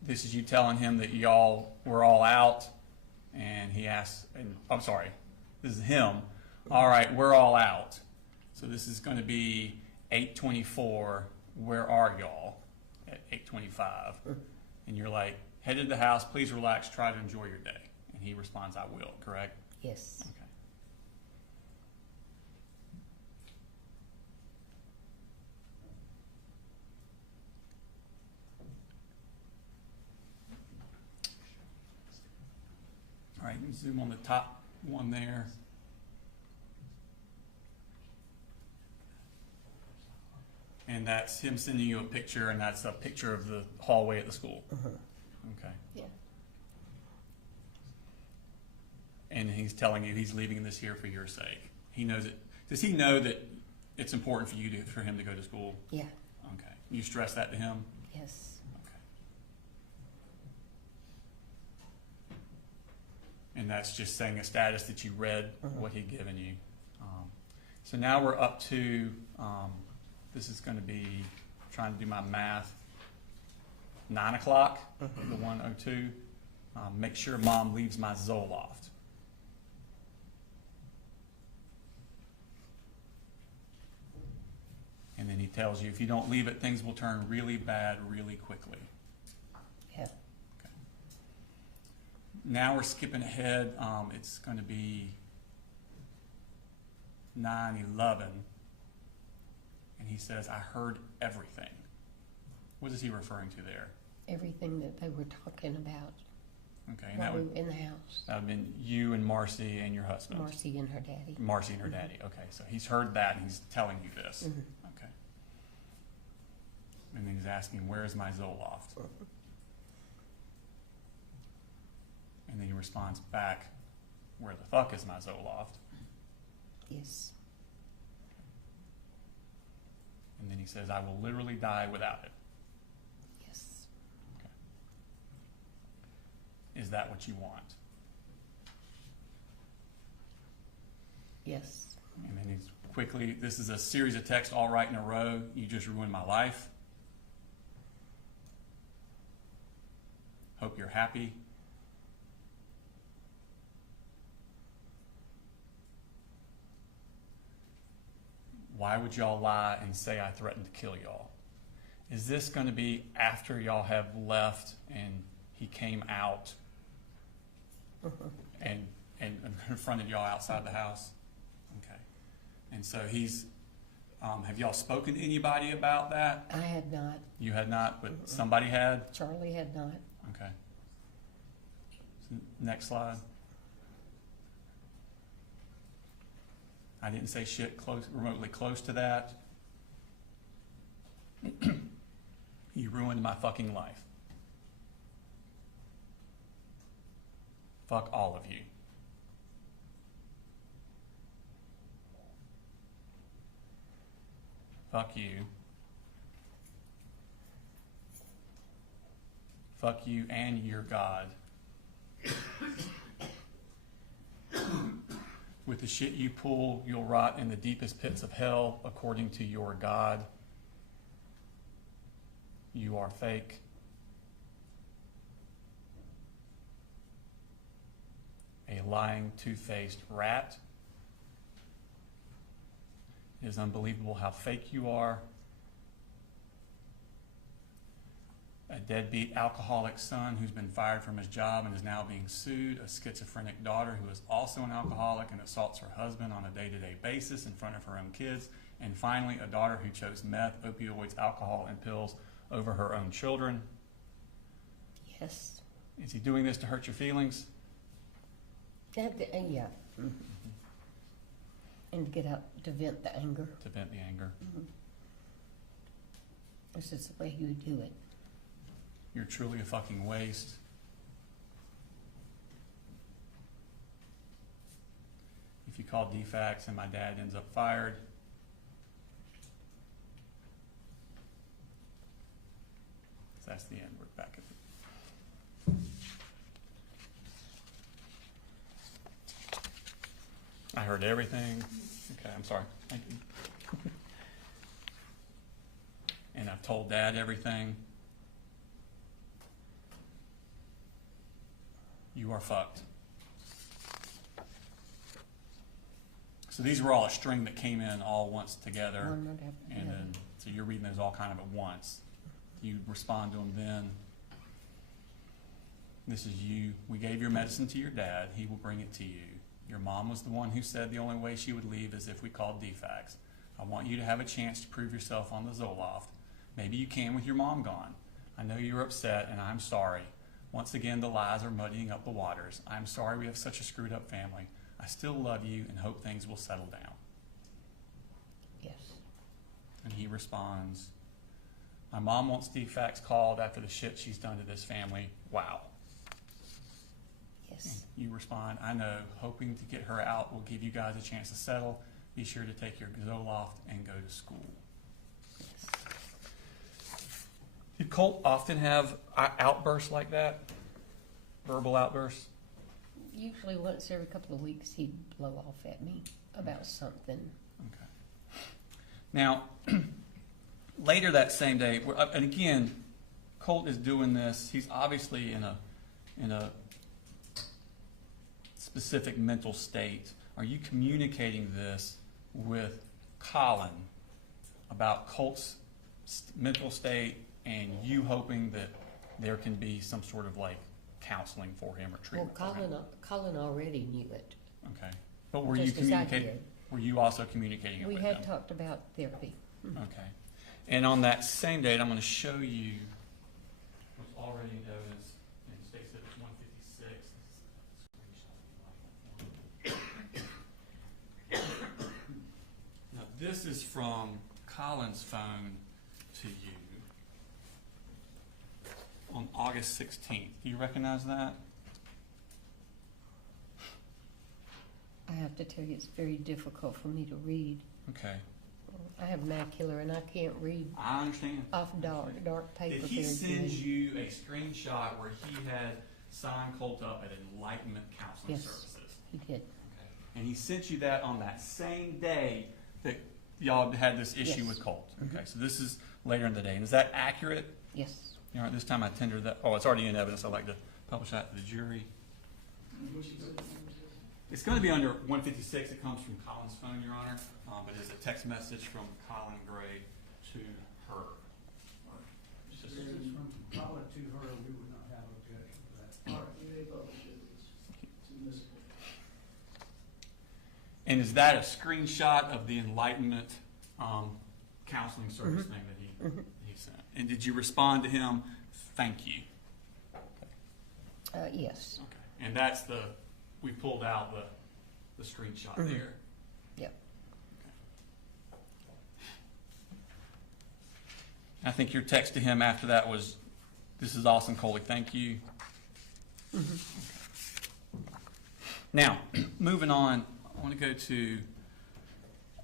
This is you telling him that y'all were all out, and he asks, and I'm sorry, this is him. All right, we're all out. So this is going to be 8:24. Where are y'all? At 8:25. And you're like, headed to the house, please relax, try to enjoy your day. And he responds, I will, correct? Yes. Okay. All right, you can zoom on the top one there. And that's him sending you a picture, and that's a picture of the hallway at the school. Okay. Yeah. And he's telling you he's leaving this here for your sake. He knows it. Does he know that it's important for him to go to school? Yeah. Okay. You stress that to him? Yes. Okay. And that's just saying a status that you read what he'd given you. So now we're up to, this is going to be, trying to do my math, 9 o'clock, the 1:02. Make sure mom leaves my Zoloft. And then he tells you, if you don't leave it, things will turn really bad really quickly. Yeah. Okay. Now we're skipping ahead. It's going to be 9:11. And he says, I heard everything. What is he referring to there? Everything that they were talking about. Okay, and While that we would, were in the house. that would have been you and Marcy and your husband? Marcy and her daddy. Marcy and her daddy, okay, so he's heard that and he's telling you this, Mhm. okay. And then he's asking, where is my Zoloft? And then he responds back, where the fuck is my Zoloft? Yes. And then he says, I will literally die without it. Yes. Is that what you want? Yes. And then he's quickly, this is a series of texts all right in a row. You just ruined my life. Hope you're happy. Why would y'all lie and say I threatened to kill y'all? Is this going to be after y'all have left and he came out and confronted y'all outside the house? Okay. And so he's, have y'all spoken to anybody about that? I had not. You had not, but somebody had? Charlie had not. Okay. Next slide. I didn't say shit remotely close to that. You ruined my fucking life. Fuck all of you. Fuck you. Fuck you and your God. With the shit you pull, you'll rot in the deepest pits of hell, according to your God. You are fake. A lying, two-faced rat. It is unbelievable how fake you are. A deadbeat alcoholic son who's been fired from his job and is now being sued, a schizophrenic daughter who is also an alcoholic and assaults her husband on a day-to-day basis in front of her own kids, and finally a daughter who chose meth, opioids, alcohol, and pills over her own children. Yes. Is he doing this to hurt your feelings? Yeah. Mm-hmm. And to get out, to vent the anger. To vent the anger. Mm-hmm. This is the way he would do it. You're truly a fucking waste. If you call DFACS and my dad ends up fired, so that's the end. We're back at the... I heard everything. Okay, I'm sorry. Thank you. And I've told Dad everything. You are fucked. So these were all a string that came in all once together. One right after the And other. then, so you're reading those all kind of at once. You respond to them then. This is you. We gave your medicine to your dad. He will bring it to you. Your mom was the one who said the only way she would leave is if we called DFACS. I want you to have a chance to prove yourself on the Zoloft. Maybe you can with your mom gone. I know you're upset and I'm sorry. Once again, the lies are muddying up the waters. I'm sorry we have such a screwed up family. I still love you and hope things will settle down. Yes. And he responds, my mom wants DFACS called after the shit she's done to this family. Wow. Yes. You respond, I know, hoping to get her out will give you guys a chance to settle. Be sure to take your Zoloft and go to school. Yes. Did Colt often have outbursts like that? Verbal outbursts? Usually once every couple of weeks he'd blow off at me about something. Okay. Now, later that same day, and again, Colt is doing this. He's obviously in a specific mental state. Are you communicating this with Colin about Colt's mental state and you hoping that there can be some sort of like counseling for him or Well, treatment for him? Colin already knew it. Okay. But were you Just as I communicating? did. Were you also communicating it We with had him? talked about therapy. Okay. And on that same date, I'm going to show you what's already noticed in State Civics 156. from Colin's phone to you on August 16th. Do you recognize that? I have to tell you, it's very difficult for me to read. Okay. I have macular and I can't read I understand. off dark paper. Did he very send good. you a screenshot where he had signed Colt up at Enlightenment Counseling Yes. Services? He did. Okay. And he sent you that on that same day that y'all had this issue Yes. with Colt? Mhm. Okay, so this is later in the day. And is that accurate? Yes. All right, this time I tendered that. Oh, it's already in evidence. I'd like to publish that to the jury. It's going to be under 156. It comes from Colin's phone, Your Honor, but it's a text message from Colin Gray to her. If it's from Colin to her, we would not have objection to that. All right, we may publish it. It's in this. And is that a screenshot of the Enlightenment counseling service thing that he sent? And did you respond to him, thank you? Yes. Okay. And that's we pulled out the screenshot there. Yep. I think your text to him after that was, "This is awesome, Coley, thank you." Okay. Now, moving on, I want to go to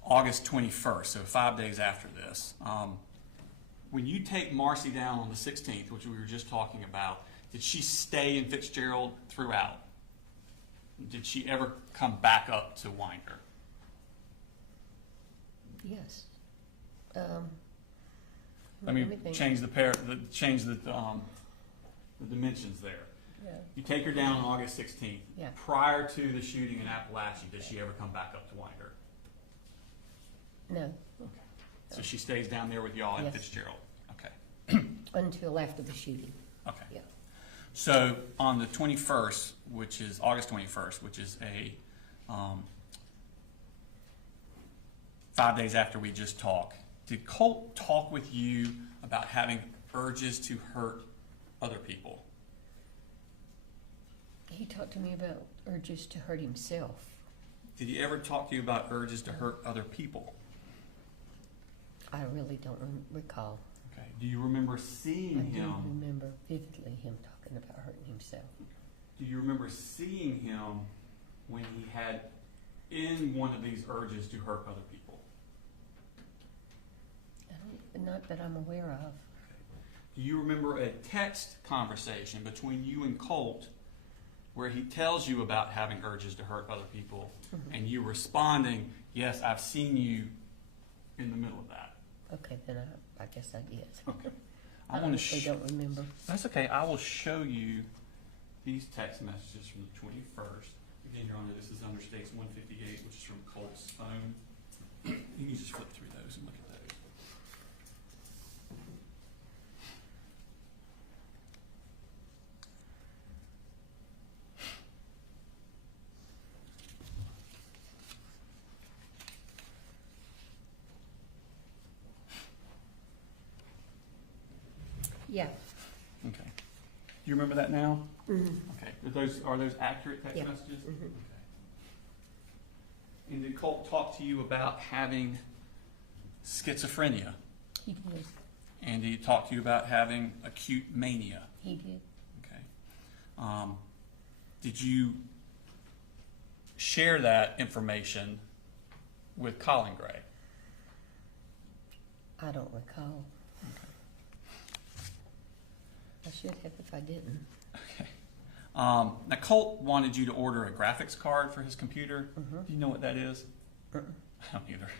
August 21st, so 5 days after this. When you take Marcy down on the 16th, which we were just talking about, did she stay in Fitzgerald throughout? Did she ever come back up to Winder? Yes. Let me think. change the dimensions there. Yeah. You take her down on August 16th. Yeah. Prior to the shooting in Apalachee, did she ever come back up to Winder? No. So she stays down there with y'all in Yes. Fitzgerald. Okay. Until after the shooting. Okay. Yeah. So on the 21st, which is August 21st, which is 5 days after we just talked, did Colt talk with you about having urges to hurt other people? He talked to me about urges to hurt himself. Did he ever talk to you about urges to hurt other people? I really don't recall. Okay. Do you remember I seeing do him? remember vividly him talking about hurting himself. Do you remember seeing him when he had in one of these urges to hurt other people? Not that I'm aware of. Do you remember a text conversation between you and Colt where he tells you about having urges to hurt other people and you responding, yes, I've seen you in the middle of that? Okay, then I guess I did. Okay. I honestly don't remember. That's okay. I will show you these text messages from the 21st. Again, Your Honor, this is under States 158, which is from Colt's phone. You can just flip through those and look at those. Yeah. Okay. Do you remember that now? Mm-hmm. Okay. Are those accurate text Yeah. messages? Mhm. Okay. And did Colt talk to you about having schizophrenia? He did. And did he talk to you about having acute mania? He did. Okay. Did you share that information with Colin Gray? I don't recall. I should have if I didn't. Okay. Now, Colt wanted you to order a graphics card for his computer. Mhm. Do you know what that is? Uh-uh. I don't either.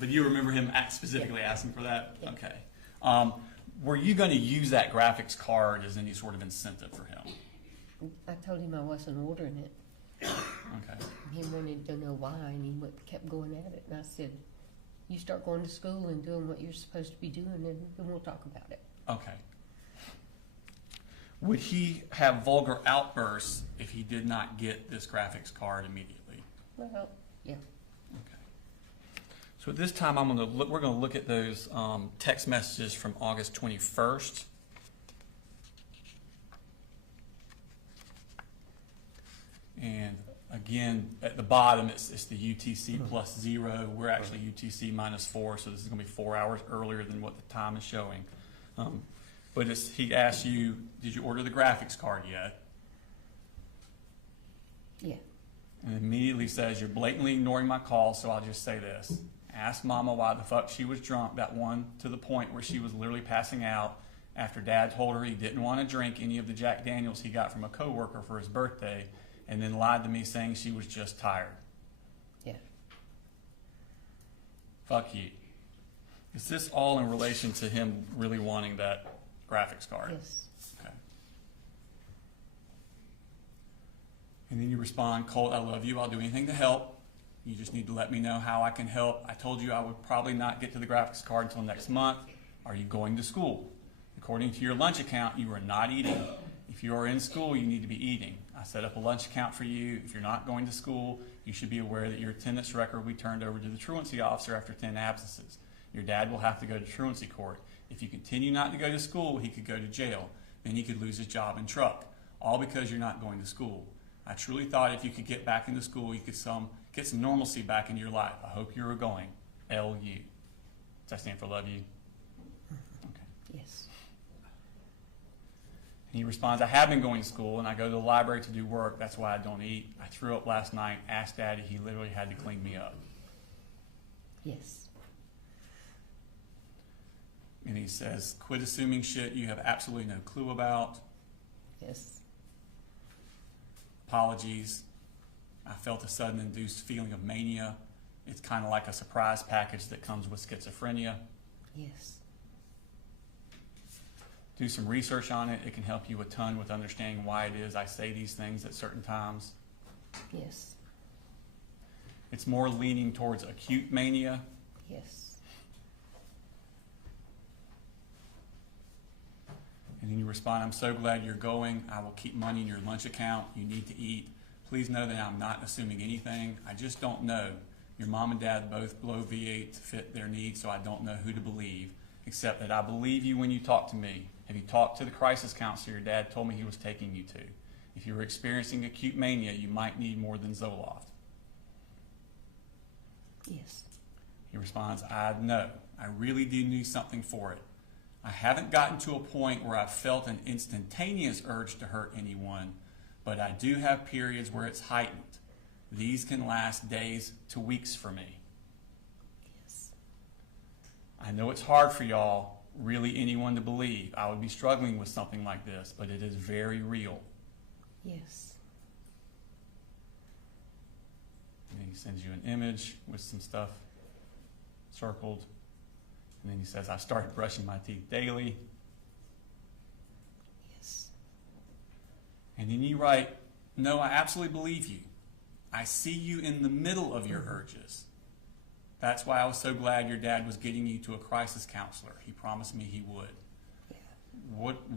But you remember him specifically asking for that? Yeah. Okay. Were you going to use that graphics card as any sort of incentive for him? I told him I wasn't ordering it. Okay. He wanted to know why, and he kept going at it. And I said, you start going to school and doing what you're supposed to be doing, and then we'll talk about it. Okay. Would he have vulgar outbursts if he did not get this graphics card immediately? Well, yeah. Okay. So at this time, we're going to look at those text messages from August 21st. And Again, at the bottom, it's the UTC plus 0. We're actually UTC minus 4, so this is going to be 4 hours earlier than what the time is showing. But he asked you, did you order the graphics card yet? Yeah. And immediately says, you're blatantly ignoring my call, so I'll just say this. Ask Mama why the fuck she was drunk, that one to the point where she was literally passing out after Dad told her he didn't want to drink any of the Jack Daniels he got from a coworker for his birthday, and then lied to me saying she was just tired. Yeah. Fuck you. Is this all in relation to him really wanting that graphics card? Yes. Okay. And then you respond, Colt, I love you. I'll do anything to help. You just need to let me know how I can help. I told you I would probably not get to the graphics card until next month. Are you going to school? According to your lunch account, you are not eating. If you are in school, you need to be eating. I set up a lunch account for you. If you're not going to school, you should be aware that your attendance record will be turned over to the truancy officer after 10 absences. Your dad will have to go to truancy court. If you continue not to go to school, he could go to jail. Then he could lose his job and truck, all because you're not going to school. I truly thought if you could get back into school, you could get some normalcy back in your life. I hope you are going. LU. Does that stand for love you? Okay. Yes. And he responds, I have been going to school and I go to the library to do work. That's why I don't eat. I threw up last night, asked Daddy. He literally had to clean me up. Yes. And he says, quit assuming shit you have absolutely no clue about. Yes. Apologies. I felt a sudden induced feeling of mania. It's kind of like a surprise package that comes with schizophrenia. Yes. Do some research on it. It can help you a ton with understanding why it is I say these things at certain times. Yes. It's more leaning towards acute mania. Yes. And then you respond, I'm so glad you're going. I will keep money in your lunch account. You need to eat. Please know that I'm not assuming anything. I just don't know. Your mom and dad both blow V8 to fit their needs, so I don't know who to believe, except that I believe you when you talk to me. Have you talked to the crisis counselor your dad told me he was taking you to? If you were experiencing acute mania, you might need more than Zoloft. Yes. He responds, I know. I really do need something for it. I haven't gotten to a point where I've felt an instantaneous urge to hurt anyone, but I do have periods where it's heightened. These can last days to weeks for me. Yes. I know it's hard for y'all, really anyone to believe. I would be struggling with something like this, but it is very real. Yes. And then he sends you an image with some stuff circled. And then he says, I started brushing my teeth daily. Yes. And then you write, no, I absolutely believe you. I see you in the middle of your urges. That's why I was so glad your dad was getting you to a crisis counselor. He promised me he would. Yeah.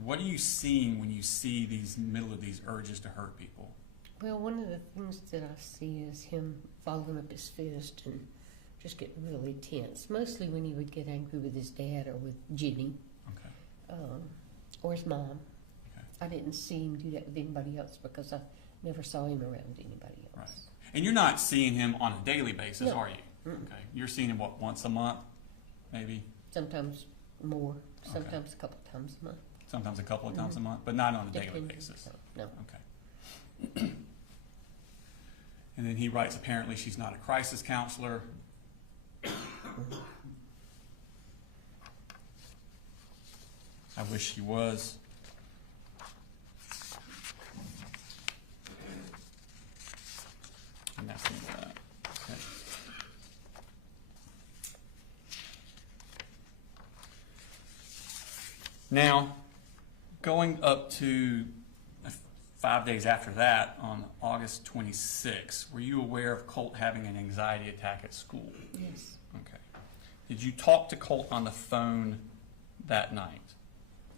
What are you seeing when you see these middle of these urges to hurt people? Well, one of the things that I see is him balling up his fist and just get really tense, mostly when he would get angry with his dad or with Jimmy, Okay. or his mom. Okay. I didn't see him do that with anybody else because I never saw him around anybody else. Right. And you're not seeing him on a daily basis, No. are you? Mm-mm. Okay. You're seeing him, what, once a month, maybe? Sometimes more, Okay. sometimes a couple times a month. Sometimes a couple of times a month, but not on a daily Depending. basis. No. Okay. And then he writes, apparently she's not a crisis counselor. I wish she was. And that's the end of that. Okay. Now, going up to 5 days after that, on August 26th, were you aware of Colt having an anxiety attack at school? Yes. Okay. Did you talk to Colt on the phone that night?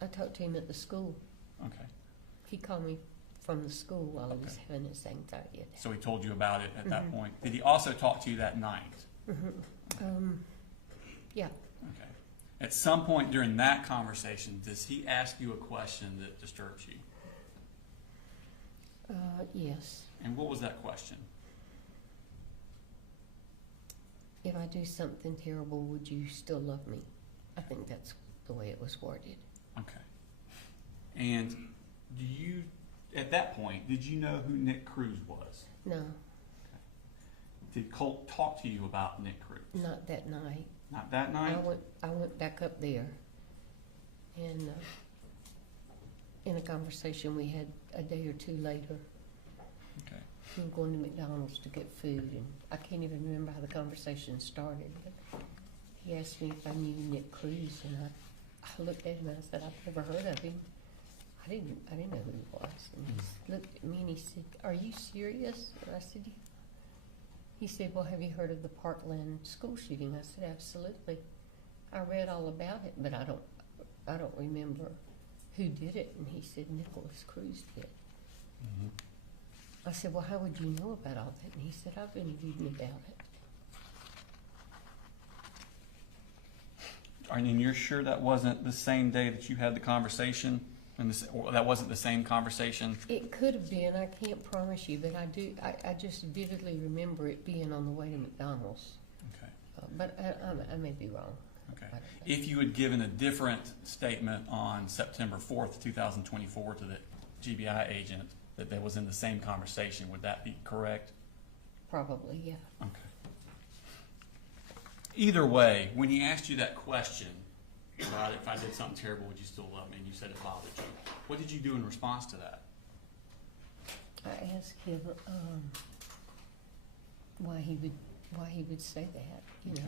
I talked to him at the school. Okay. He called me from the school while he was Okay. having his anxiety attack. So he told you about it at that point. Did he also talk to you that night? Yeah. Okay. At some point during that conversation, does he ask you a question that disturbs you? Yes. And what was that question? if I do something terrible, would you still love me? I think that's the way it was worded. Okay. And do you, at that point, did you know who Nick Cruz was? No, Did Colt talk to you about Nick Cruz? not that night. Not that night? I went back up there, and in a conversation we had a day or two later, Okay. we were going to McDonald's to get food, and I can't even remember how the conversation started, but he asked me if I knew Nick Cruz, and I looked at him and I said, I've never heard of him. I didn't know who he was. And he looked at me and he said, are you serious? And I said, yeah. He said, well, have you heard of the Parkland school shooting? I said, absolutely. I read all about it, but I don't remember who did it. And he said, Nicholas Cruz did. Mm-hmm. I said, well, how would you know about all that? And he said, I've been reading about it. And you're sure that wasn't the same day that you had the conversation? And or that wasn't the same conversation? It could have been. I can't promise you, but I do. I just vividly remember it being on the way to McDonald's. Okay. But I may be wrong. Okay. I don't know. If you had given a different statement on September 4th, 2024 to the GBI agent that was in the same conversation, would that be correct? Probably, yeah. Okay. Either way, when he asked you that question about if I did something terrible, would you still love me? And you said it bothered you. What did you do in response to that? I asked him why he would say that,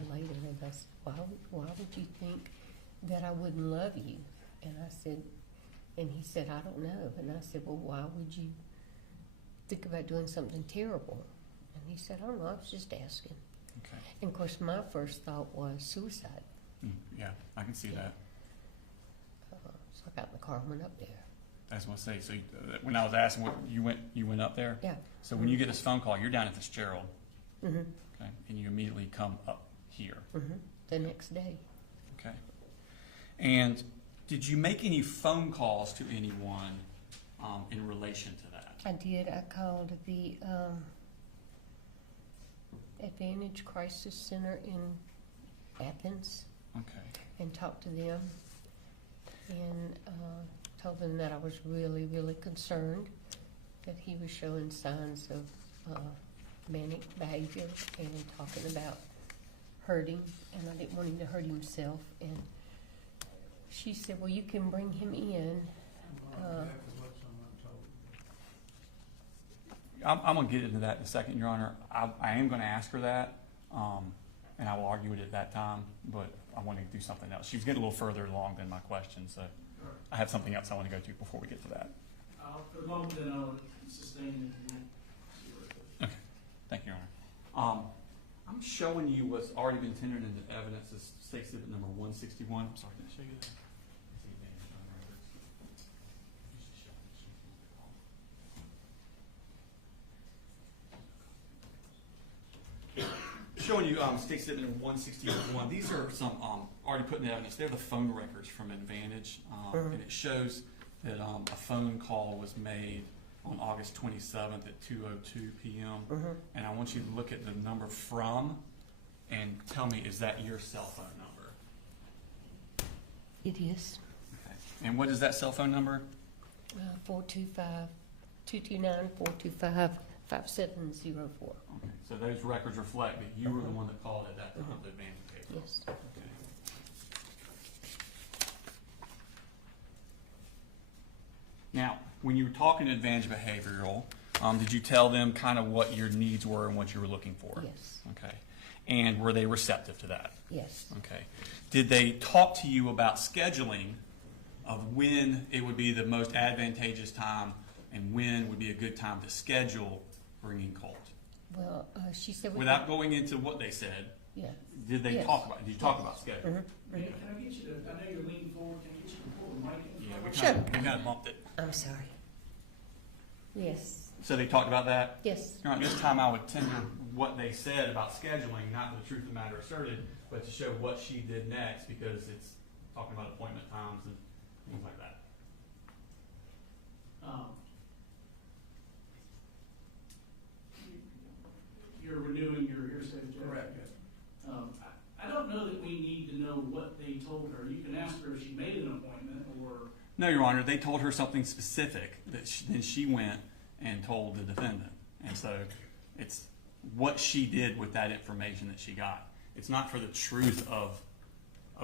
later, and I said, why would you think that I wouldn't love you? And I said, and he said, I don't know. And I said, well, why would you think about doing something terrible? And he said, I don't know, I was just asking. Okay. And of course, my first thought was suicide. Yeah, I can see that. So I got in the car and went up there. I was going to say, so when I was asking, what you went up there? Yeah. So when you get this phone call, you're down at Fitzgerald, Mm-hmm. okay, and you immediately come up here, Mm-hmm. The next day. okay. And did you make any phone calls to anyone in relation to that? I did. I called the Advantage Crisis Center in Athens Okay. and talked to them and told them that I was really, really concerned that he was showing signs of manic behavior and talking about hurting, and I didn't want him to hurt himself. And she said, well, you can bring him in. Exactly what someone told me. I'm going to get into that in a second, Your Honor. I am going to ask her that, and I will argue it at that time, but I want to do something else. She's getting a little further along than my question, so I have something else I want to go to before we get to that. For the moment, then I'll sustain it. Okay, thank you, Your Honor. I'm showing you what's already been tendered into evidence as State Exhibit number 161. I'm sorry, did I show you that? Showing you State Exhibit number 161. These are some already put in evidence. They're the phone records from Advantage, and it shows that a phone call was made on August 27th at 2:02 p.m. And I want you to look at the number from and tell me, is that your cell phone number? It is Okay. And what is that cell phone number? 225-425-5704. Okay. So those records reflect that you were the one that called at that time, the Advantage case. Yes. Okay. Now, when you were talking to Advantage Behavioral, did you tell them kind of what your needs were and what you were looking for? Yes. Okay. And were they receptive to that? Yes. Okay. Did they talk to you about scheduling of when it would be the most advantageous time and when would be a good time to schedule bringing Colt? Well, she said Without going into what they said, yeah. did they Yes. talk about? Did you talk about scheduling? Mm-hmm. Can I get you to, I know you're leaning forward, can I get you to pull the mic in? Yeah, we Sure. kind of bumped it. I'm sorry. Yes. So they talked about that. Yes. All right, this time I would tender what they said about scheduling, not the truth of the matter asserted, but to show what she did next, because it's talking about appointment times and things like that. You're renewing your hearsay, Judge? Correct, yes. No, Your Honor, they told her something specific that then she went and told the defendant. And so it's what she did with that information that she got. It's not for the truth of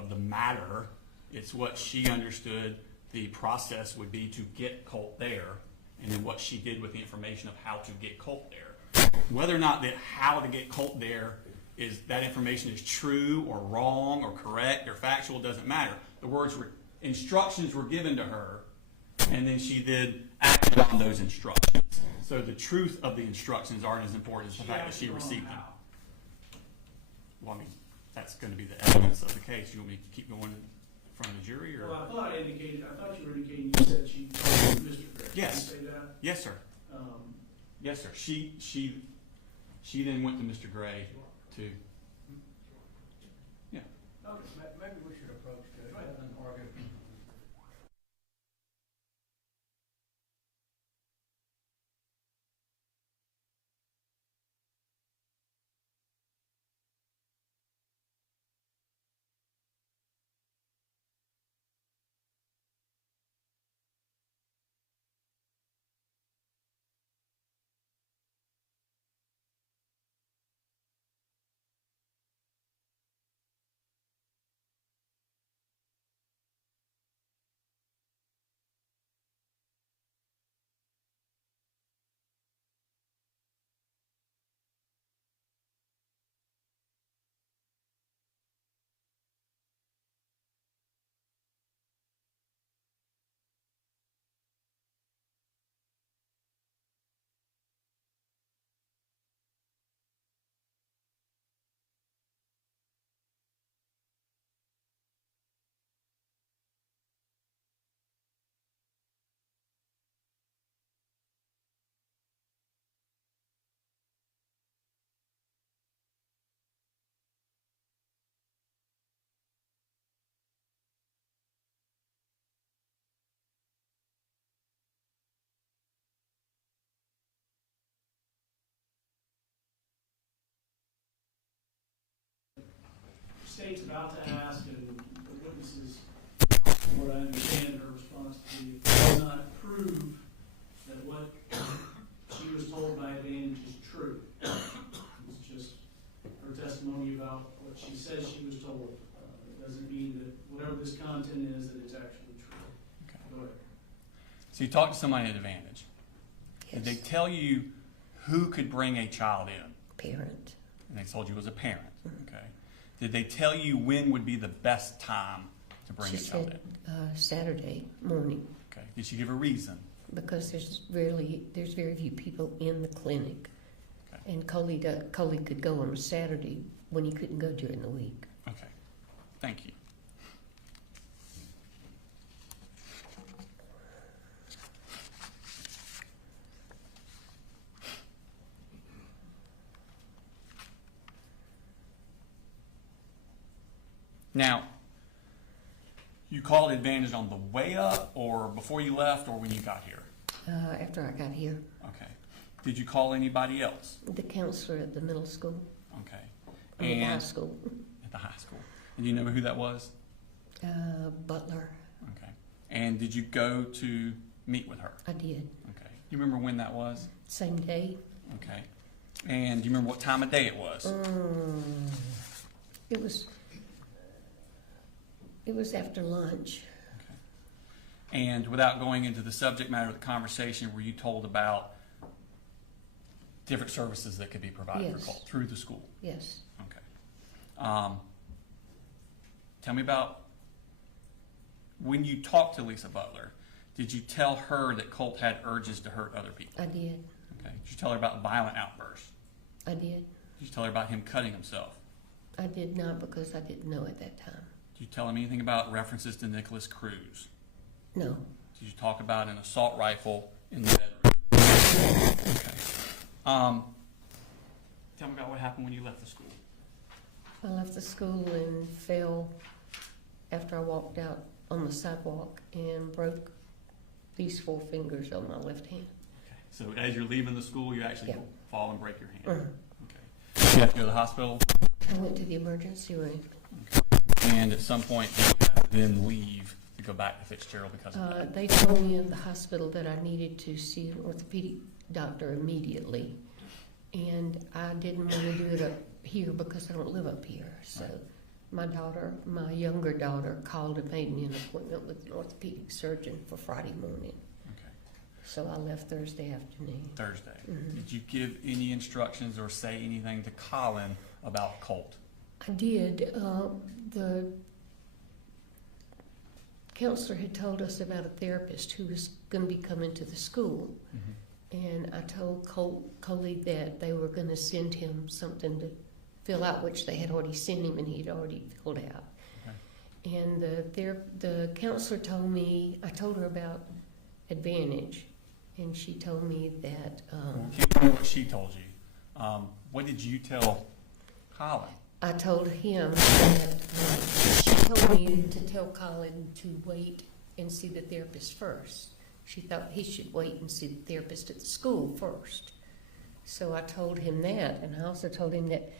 the matter. It's what she understood the process would be to get Colt there, and then what she did with the information of how to get Colt there. Whether or not that how to get Colt there is that information is true or wrong or correct or factual doesn't matter. The instructions were given to her, and then she then acted on those instructions. So the truth of the instructions aren't as important as the fact that she received them. Well, I mean, that's going to be the evidence of the case. You want me to keep going in front of the jury, or? Well, I thought you were indicating you said she told Mr. Gray. Yes. Did you say that? Yes, sir. Yes, sir. She then went to Mr. Gray to. Yeah. Okay, maybe we should approach Judge rather than argue. State's about to ask, and the witnesses, what I understand her response to be, does not prove that what she was told by Advantage is true. It's just her testimony about what she says she was told. It doesn't mean that whatever this content is, that it's actually true. Okay. Go ahead. So you talked to somebody at Advantage. Yes. Did they tell you who could bring a child in? Parent. And they told you it was a parent. Okay. Did they tell you when would be the best time to bring She a child said in? Saturday morning, Okay. Did she give a reason? because there's very few people in the clinic. Okay. And Colin could go on a Saturday when he couldn't go during the week. Okay. Thank you. Now, you called Advantage on the way up, or before you left, or when you got here? After I got here, Okay. Did you call anybody else? the counselor at the middle school, Okay. I mean, high And school, at the high school. And do you know who that was? Butler, Okay. And did you go to meet with her? I did. Okay. You remember when that was? Same day. Okay. And do you remember what time of day it was? It was after lunch. Okay. And without going into the subject matter of the conversation, were you told about different services that could be provided for Yes. Colt through the school? Yes. Okay. Tell me about when you talked to Lisa Butler, did you tell her that Colt had urges to hurt other people? I did. Okay. Did you tell her about violent outbursts? I did. Did you tell her about him cutting himself? I did not, because I didn't know at that time. Did you tell him anything about references to Nicholas Cruz? No. Did you talk about an assault rifle in the bedroom? Okay. Tell me about what happened when you left the school. I left the school and fell after I walked out on the sidewalk and broke these 4 fingers on my left hand. Okay. So as you're leaving the school, you actually Yeah. fall and break your hand. Uh-huh. Okay. Did you have to go to the hospital? I went to the emergency room. Okay. And at some point, you have to then leave to go back to Fitzgerald because of that? They told me in the hospital that I needed to see an orthopedic doctor immediately. And I didn't want to do it up here because I don't live up here. So my younger daughter called and made me an appointment with an orthopedic surgeon for Friday morning. Okay. So I left Thursday afternoon. Thursday. Mhm. Did you give any instructions or say anything to Colin about Colt? I did. The counselor had told us about a therapist who was going to be coming to the school. And I told Colin that they were going to send him something to fill out, which they had already sent him and he'd already filled out. Okay. And the counselor told me, I told her about Advantage, and she told me that, Can't tell me what she told you. What did you tell Colin? I told him that she told me to tell Colin to wait and see the therapist first. She thought he should wait and see the therapist at the school first. So I told him that, and I also told him that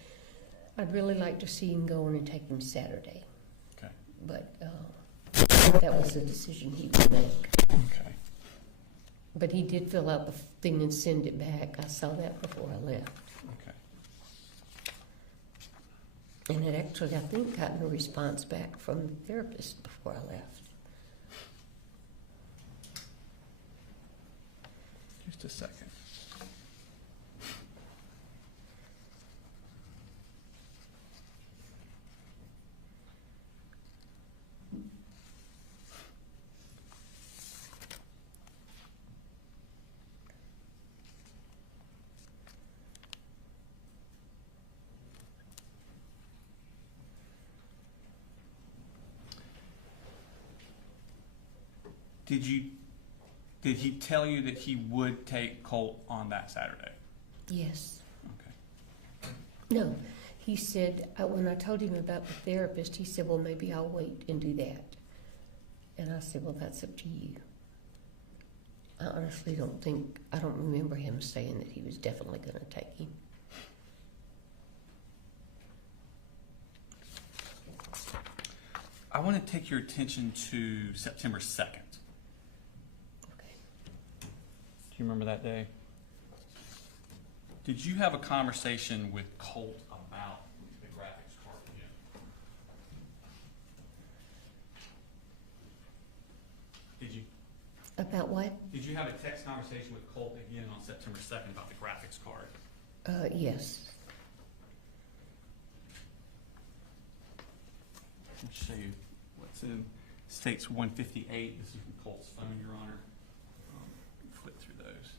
I'd really like to see him go in and take him Saturday. Okay. But that was a decision he would make. Okay. But he did fill out the thing and send it back. I saw that before I left. Okay. And it actually, I think, gotten a response back from the therapist before I left. Just a second. Did he tell you that he would take Colt on that Saturday? Yes. Okay. No, he said, when I told him about the therapist, he said, well, maybe I'll wait and do that. And I said, well, that's up to you. I honestly I don't remember him saying that he was definitely going to take him. I want to take your attention to September 2nd. Okay. Do you remember that day? Did you have a conversation with Colt about the graphics card again? Did you? About what? Did you have a text conversation with Colt again on September 2nd about the graphics card? Yes. I'll show you what's in states 158. This is from Colt's phone, Your Honor. Flip through those.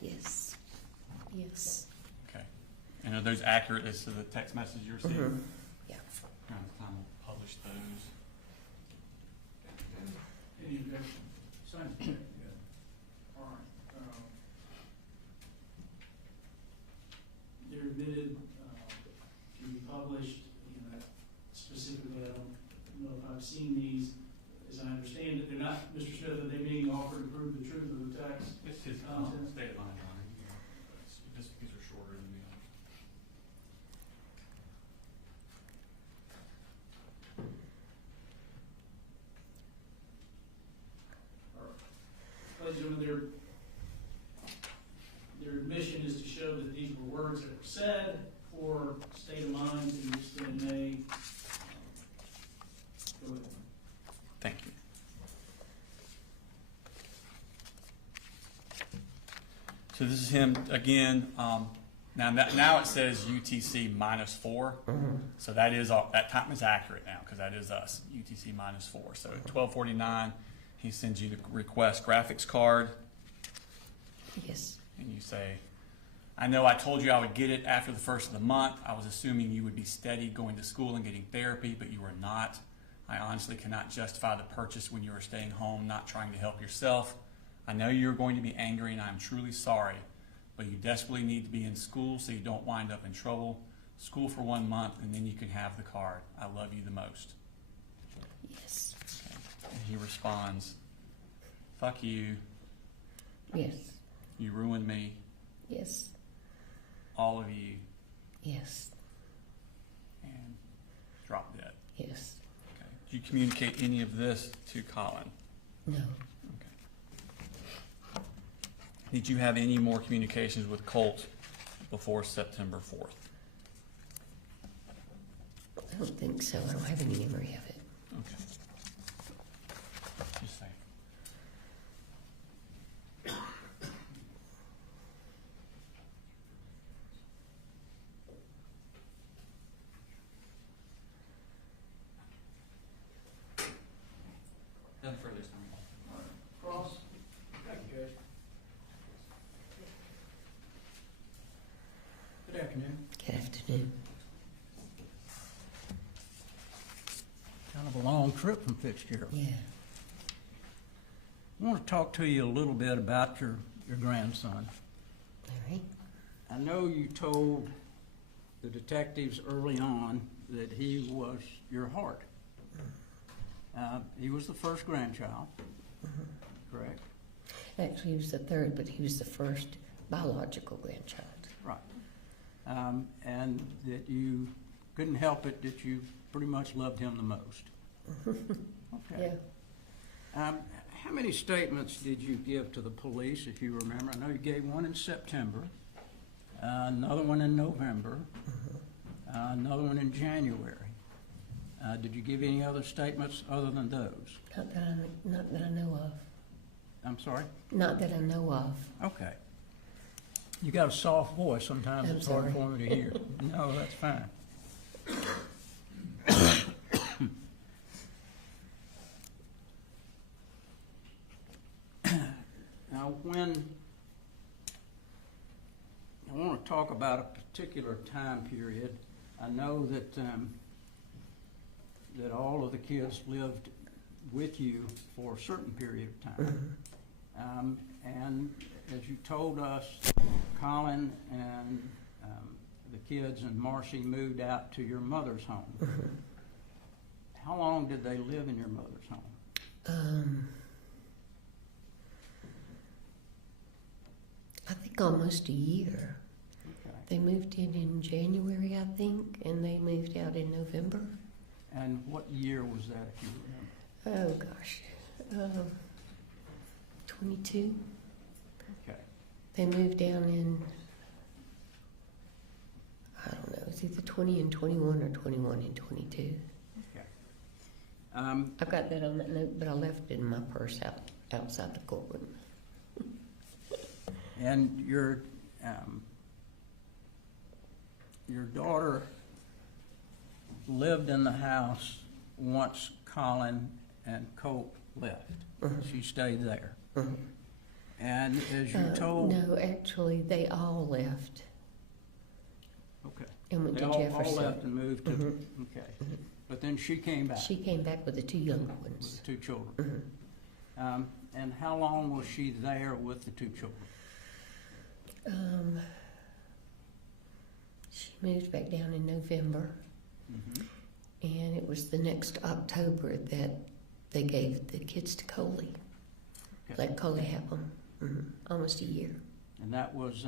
Yes. Yes. Okay. And are those accurate as to the text message you received? Mhm. Yeah. Around the time we'll publish those. Any objection? Sign it. All right. They're admitted to be published. You know, specifically, I don't know if I've seen these. As I understand it, they're not, Mr. Smith, are they being offered to prove the truth of the text? It's his Content. state of mind, Your Honor. Just these are shorter than the others. Ladies and gentlemen, their admission is to show that these were words that were said or state of mind to which they may. Go ahead. Thank you. So this is him again. Now it says UTC -4. So that is that time is accurate now because that is us. UTC -4. So at 12:49, he sends you the request graphics card, Yes. and you say, "I know I told you I would get it after the first of the month. I was assuming you would be steady going to school and getting therapy, but you are not. I honestly cannot justify the purchase when you are staying home, not trying to help yourself. I know you're going to be angry, and I am truly sorry, but you desperately need to be in school so you don't wind up in trouble. School for 1 month, and then you can have the card. I love you the most." Yes. Okay. And he responds, "Fuck you. Yes. You ruined me, Yes, all of you, yes, and drop dead. yes. Okay. Did you communicate any of this to Colin? No, Okay. Did you have any more communications with Colt before September 4th? I don't think so. I don't have any memory of it. Okay. Just saying. Nothing further this time. Cross. Thank you, Judge. Good afternoon. Good afternoon. Kind of a long trip from Fitzgerald. Yeah. I want to talk to you a little bit about your grandson. All right. I know you told the detectives early on that he was your heart. He was the first grandchild, correct? Actually, he was the third, but he was the first biological grandchild. Right. And that you couldn't help it, that you pretty much loved him the most. Okay. Yeah. How many statements did you give to the police, if you remember? I know you gave one in September, another one in November, another one in January. Did you give any other statements other than those? Not that I know of. I'm sorry? Not that I know of. Okay. You got a soft voice. Sometimes I'm it's hard sorry. for me to hear. No, that's fine. Now, when I want to talk about a particular time period, I know that that all of the kids lived with you for a certain period of time. And as you told us, Colin and the kids and Marcy moved out to your mother's home. How long did they live in your mother's home? I think almost a year. Okay. They moved in January, I think, and they moved out in November. And what year was that, if you remember? Oh, gosh. 22. Okay. They moved down in, I don't know, it's either 20 and 21 or 21 and 22. Okay. I've got that on that note, but I left it in my purse outside the courtroom. And your daughter lived in the house once Colin and Colt left. She stayed there. And as you told... No, actually, they all left Okay. and went They to all Jefferson. left and moved to... Okay. But then she came back She came back with the two younger with ones. the two children. And how long was she there with the two children? She moved back down in November, and it was the next October that they gave the kids to Coley. Okay. Let Coley have them. Almost a year. And that was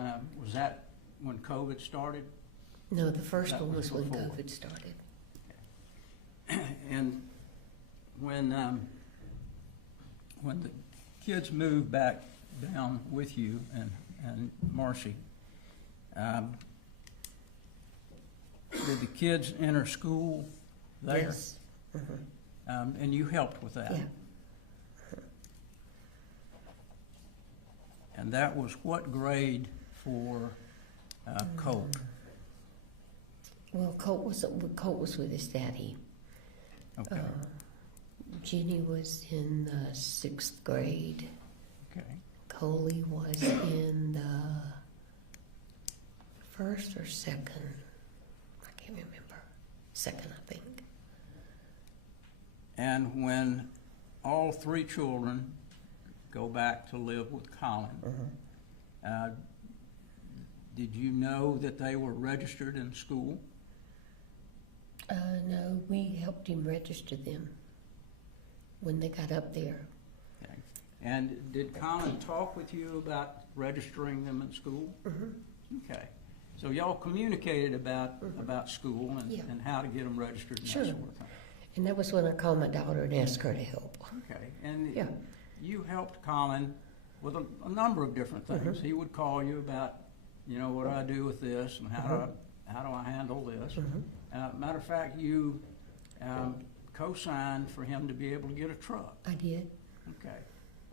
that when COVID started? No, the first That one was was when before. COVID started. And when the kids moved back down with you and Marcy, did the kids enter school there? Yes. And you helped with that? Yeah. And that was what grade for Colt? Well, Colt was with his daddy. Okay. Jenny was in the 6th grade. Okay. Coley was in the 1st or 2nd. I can't remember. 2nd, I think. And when all three children go back to live with Colin, did you know that they were registered in school? No, we helped him register them when they got up there. Okay. And did Colin talk with you about registering them in school? Mhm. Okay. So y'all communicated about school Yeah. and how to get them registered and Sure. that sort of thing. And that was when I called my daughter and asked her to help. Okay. And Yeah. you helped Colin with a number of different things. Mhm. He would call you about, what do I do with this and how do I handle this? Mhm. Matter of fact, you co-signed for him to be able to get a truck. I did. Okay.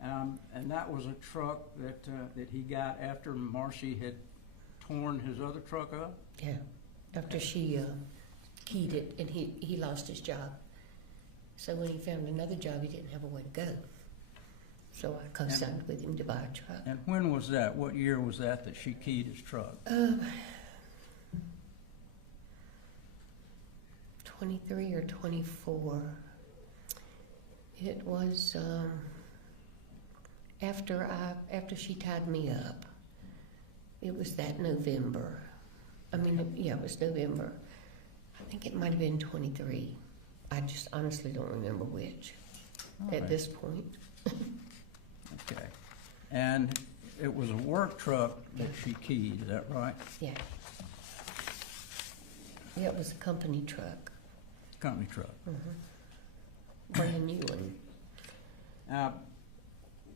And that was a truck that he got after Marcy had torn his other truck up? Yeah. After she keyed it and he lost his job. So when he found another job, he didn't have a way to go. So I co-signed with him to buy a truck. And when was that? What year was that she keyed his truck? 23 or 24. It was after she tied me up. It was that November. It was November. I think it might have been 23. I just honestly don't remember which All at right. this point. Okay. And it was a work truck that she keyed, is that right? Yeah. Yeah, it was a company truck. Company truck. Brand new one. Now,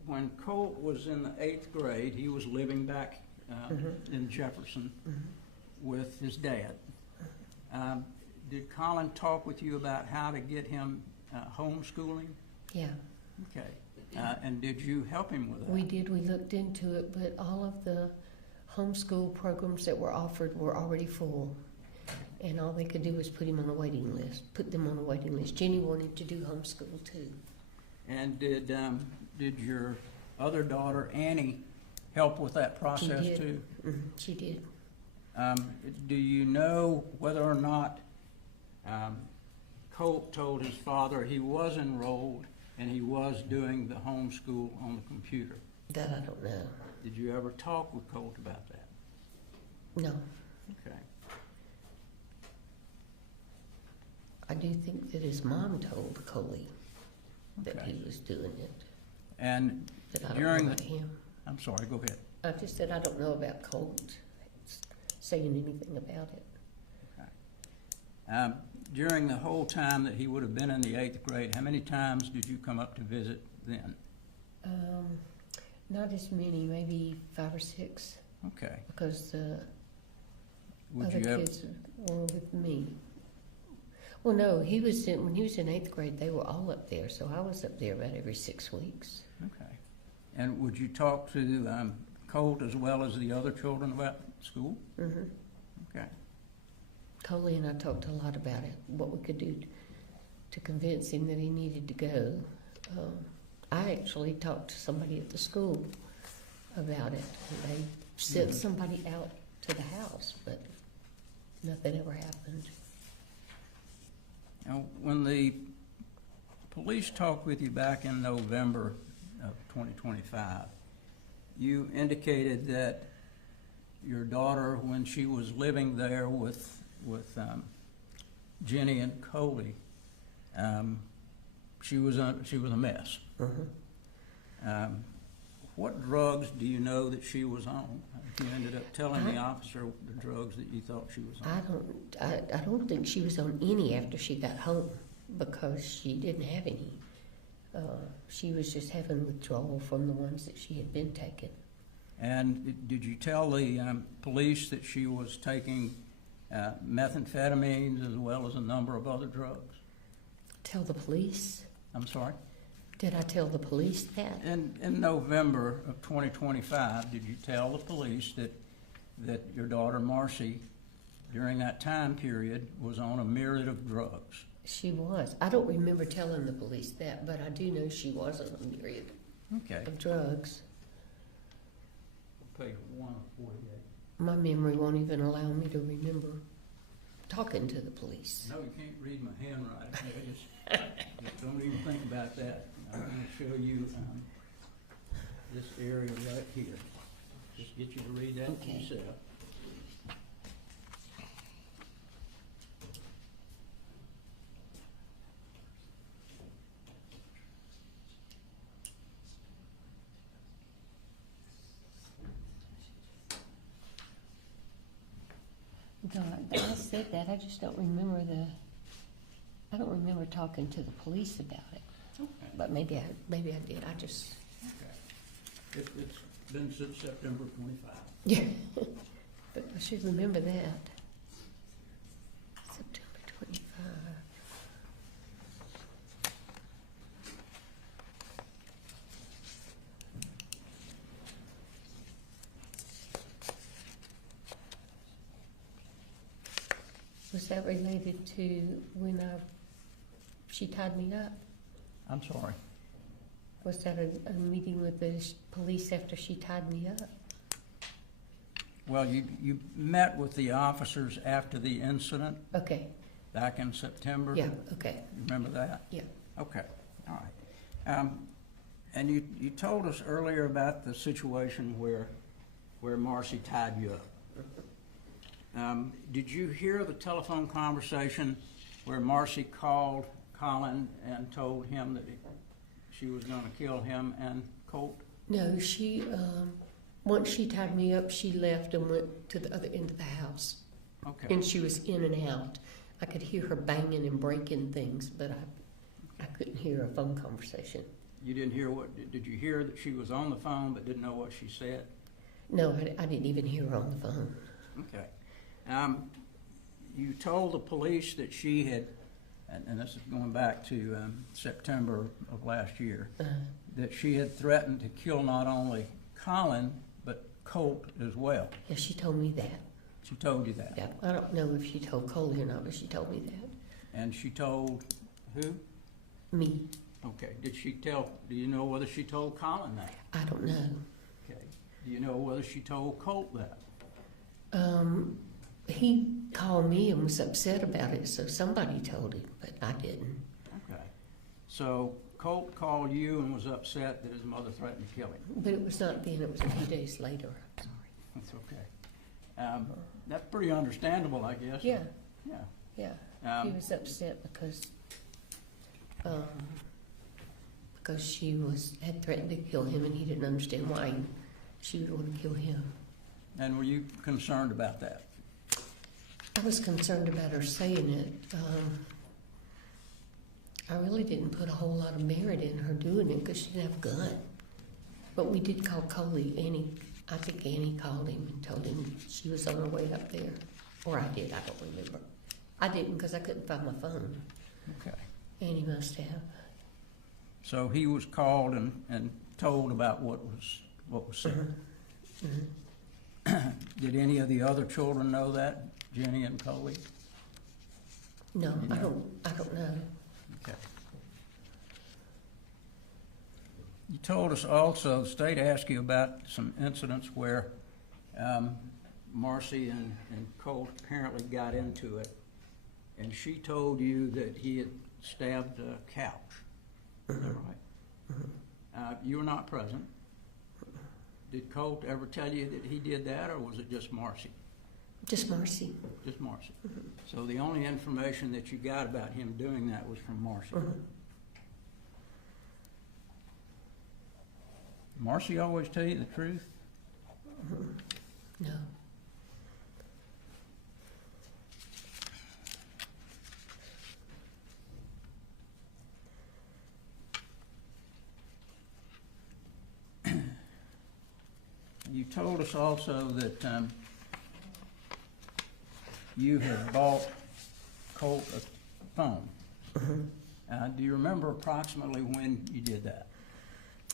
when Colt was in the 8th grade, he was living back in Jefferson with his dad. Did Colin talk with you about how to get him homeschooling? Yeah. Okay. And did you help him with that? We did. We looked into it, but all of the homeschool programs that were offered were already full. And all they could do was put them on a waiting list. Jenny wanted to do homeschool too. And did your other daughter, Annie, help with that process She did. too? She did. Do you know whether or not Colt told his father he was enrolled and he was doing the homeschool on the computer? That I don't know. Did you ever talk with Colt about that? No. Okay. I do think that his mom told Coley that Okay. he was doing it. And But I don't during know the, about him. I'm sorry, go ahead. I just said I don't know about Colt saying anything about it. During the whole time that he would have been in the 8th grade, how many times did you come up to visit then? Not as many, maybe 5 or 6, Okay. because the Would other you ever, kids were with me. Well, no, when he was in 8th grade, they were all up there, so I was up there about every 6 weeks. okay. And would you talk to Colt as well as the other children about school? Mm-hmm. Okay. Coley and I talked a lot about it, what we could do to convince him that he needed to go. I actually talked to somebody at the school about it. They sent somebody out to the house, but nothing ever happened. Now, when the police talked with you back in November of 2025, you indicated that your daughter, when she was living there with Jenny and Coley, she was a mess. What drugs do you know that she was on? You ended up telling the officer the drugs that you thought she was on. I don't think she was on any after she got home, because she didn't have any. She was just having withdrawal from the ones that she had been taking. And did you tell the police that she was taking methamphetamines as well as a number of other drugs? Tell the police? I'm sorry? Did I tell the police that? In November of 2025, did you tell the police that your daughter Marcy, during that time period, was on a myriad of drugs? She was. I don't remember telling the police that, but I do know she was on a myriad Okay. of drugs. Page 1 of 48. My memory won't even allow me to remember talking to the police. No, you can't read my handwriting. Just don't even think about that. I'm going to show you this area right here. Just get you to read that Okay. yourself. No, I said that, I just don't remember I don't remember talking to the police about it. Okay. But maybe I did, I just, Okay. It's been since September 25. yeah. But I should remember that. September 25. Was that related to when she tied me up? I'm sorry. Was that a meeting with the police after she tied me up? Well, you met with the officers after the incident Okay, back in September? yeah, okay, Remember that? yeah. Okay, all right. And you told us earlier about the situation where Marcy tied you up. Did you hear the telephone conversation where Marcy called Colin and told him that she was going to kill him and Colt? No, she, once she tied me up, she left and went to the other end of the house. Okay. And she was in and out. I could hear her banging and breaking things, but I couldn't hear a phone conversation. You didn't hear did you hear that she was on the phone but didn't know what she said? No, I didn't even hear her on the phone. Okay. You told the police that she had, and this is going back to September of last year, that she had threatened to kill not only Colin, but Colt as well. Yeah, she told me that. She told you that? Yeah, I don't know if she told Colin or not, but she told me that. And she told who? Me. Okay. Do you know whether she told Colin that? I don't know. Okay. Do you know whether she told Colt that? He called me and was upset about it, so somebody told him, but I didn't. Okay. So Colt called you and was upset that his mother threatened to kill him. But it was not then, it was a few days later. I'm sorry. That's okay. That's pretty understandable, I guess. Yeah, Yeah. yeah. He was upset because she had threatened to kill him, and he didn't understand why she would want to kill him. And were you concerned about that? I was concerned about her saying it. I really didn't put a whole lot of merit in her doing it because she didn't have a gun. But we did call Colin. I think Annie called him and told him she was on her way up there. Or I did, I don't remember. I didn't because I couldn't find my phone. Okay. Annie must have. So he was called and told about what was said. Mm-hmm. Did any of the other children know that, Jenny and Coley? No, You know? I don't know. Okay. You told us also, the state asked you about some incidents where Marcy and Colt apparently got into it, and she told you that he had stabbed a couch. Is that right? You were not present. Did Colt ever tell you that he did that, or was it just Marcy? Just Marcy. Just Marcy. So the only information that you got about him doing that was from Marcy. Marcy always tell you the truth? No. You told us also that you had bought Colt a phone. Do you remember approximately when you did that?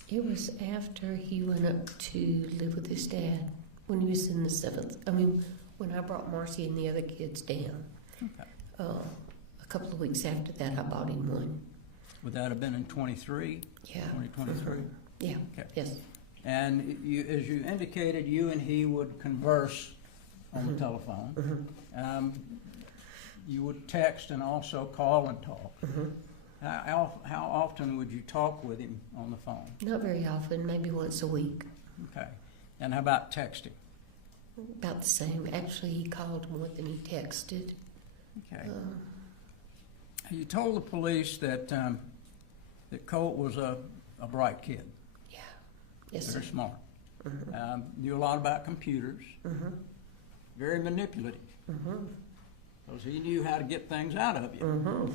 It was after he went up to live with his dad when he was in the 7th. I mean, when I brought Marcy and the other kids down. Okay. A couple of weeks after that, I bought him one. Would that have been in 23? Yeah. 2023? Yeah. Okay. Yes. And you, as you indicated, you and he would converse on the telephone. You would text and also call and talk. How often would you talk with him on the phone? Not very often, maybe once a week. Okay. And how about texting? About the same. Actually, he called more than he texted. Okay. You told the police that that Colt was a bright kid. Yeah. Yes, sir. Very smart. Knew a lot about computers. Very manipulative. Mm-hmm. Because he knew how to get things out of you. Mm-hmm.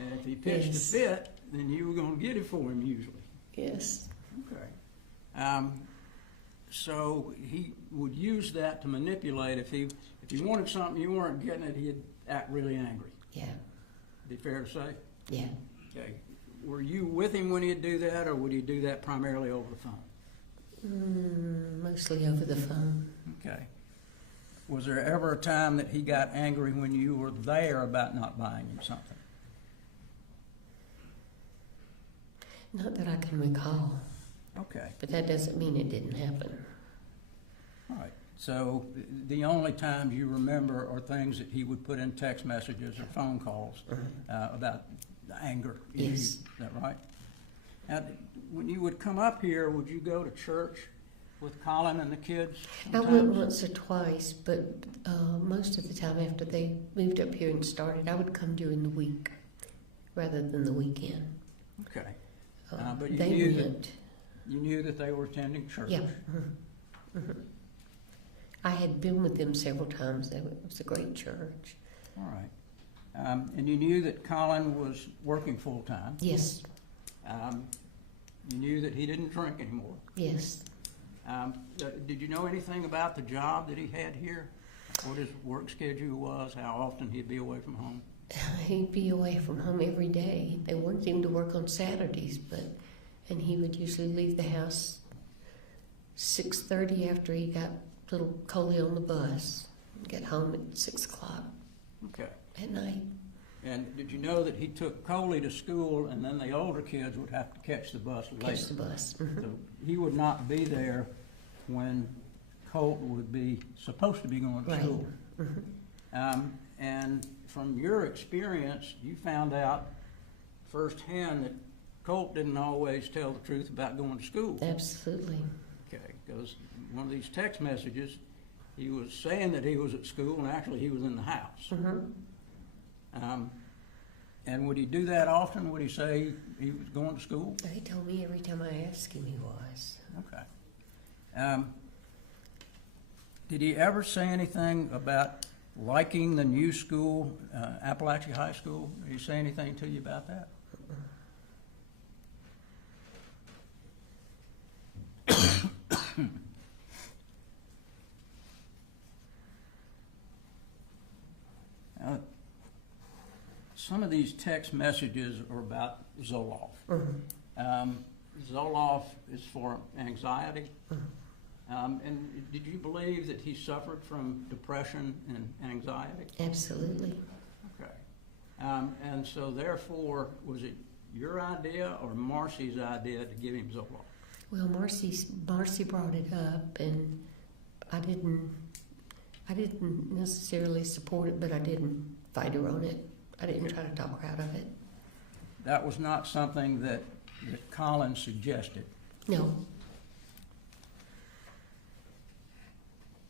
And if he pitched Yes. a fit, then you were gonna get it for him usually. Yes. Okay. So he would use that to manipulate. If he wanted something, you weren't getting it, he'd act really angry. Yeah. Be fair to say? Yeah. Okay. Were you with him when he'd do that, or would he do that primarily over the phone? Mostly over the phone. Okay. Was there ever a time that he got angry when you were there about not buying him something? Not that I can recall, Okay. but that doesn't mean it didn't happen. All right. So the only times you remember are things that he would put in text messages or phone calls about the anger issue. Yes. Is that right? Now, when you would come up here, would you go to church with Colin and the kids I went sometimes? once or twice, but most of the time after they moved up here and started, I would come during the week rather than the weekend. Okay. But you They knew went. You knew that they were attending church. Yeah. I had been with them several times. It was a great church. All right. And you knew that Colin was working full-time. Yes. You knew that he didn't drink anymore. Yes. Did you know anything about the job that he had here? What his work schedule was, how often he'd be away from home? He'd be away from home every day. They wanted him to work on Saturdays, and he would usually leave the house 6:30 after he got little Colin on the bus. Get home at 6 o'clock Okay. at night. And did you know that he took Coley to school, and then the older kids would have to catch the bus later? Catch the bus. So he would not be there when Colt would be supposed to be going to Right. school. And from your experience, you found out firsthand that Colt didn't always tell the truth about going to school. Absolutely. Okay, because one of these text messages, he was saying that he was at school, and actually he was in the house. And would he do that often? Would he say he was going to school? He told me every time I asked him he was. Okay. Did he ever say anything about liking the new school, Apalachee High School? Did he say anything to you about that? Some of these text messages are about Zoloft. Zoloft is for anxiety. And did you believe that he suffered from depression and anxiety? Absolutely. Okay. And so therefore, was it your idea or Marcy's idea to give him Zoloft? Well, Marcy brought it up, and I didn't necessarily support it, but I didn't fight her on it. I didn't try to talk her out of it. That was not something that Colin suggested. No.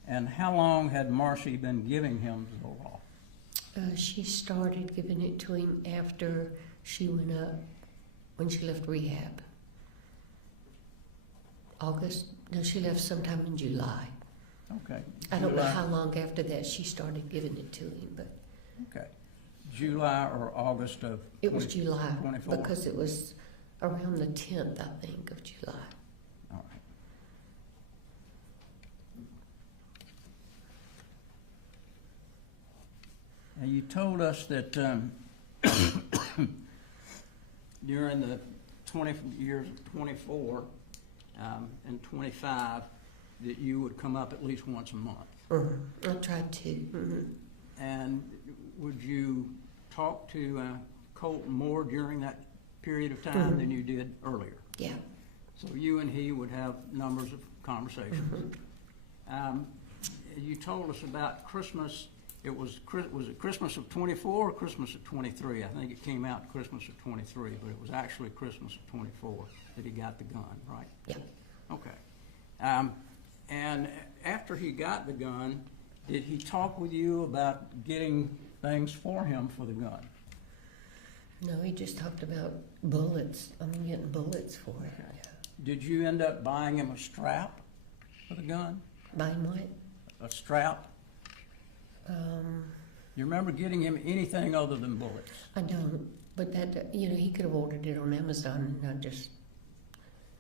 And how long had Marcy been giving him Zoloft? She started giving it to him after she went up, when she left rehab. August? No, she left sometime in July. Okay. I don't know July. how long after that she started giving it to him, but Okay. July or August of it was July 24? because it was around the 10th, I think, of July. All right. Now, you told us that during the 20 years of 24 and 25, that you would come up at least once a month. I tried to. And would you talk to Colt more during that period of time than you did earlier? Yeah. So you and he would have numbers of conversations. You told us about Christmas. Was it Christmas of 24 or Christmas of 23? I think it came out Christmas of 23, but it was actually Christmas of 24 that he got the gun, right? Yeah. Okay. And after he got the gun, did he talk with you about getting things for him for the gun? No, he just talked about bullets. I'm getting bullets for it. Did you end up buying him a strap for the gun? Buying what? A strap? You remember getting him anything other than bullets? I don't, but that, he could have ordered it on Amazon, and I just,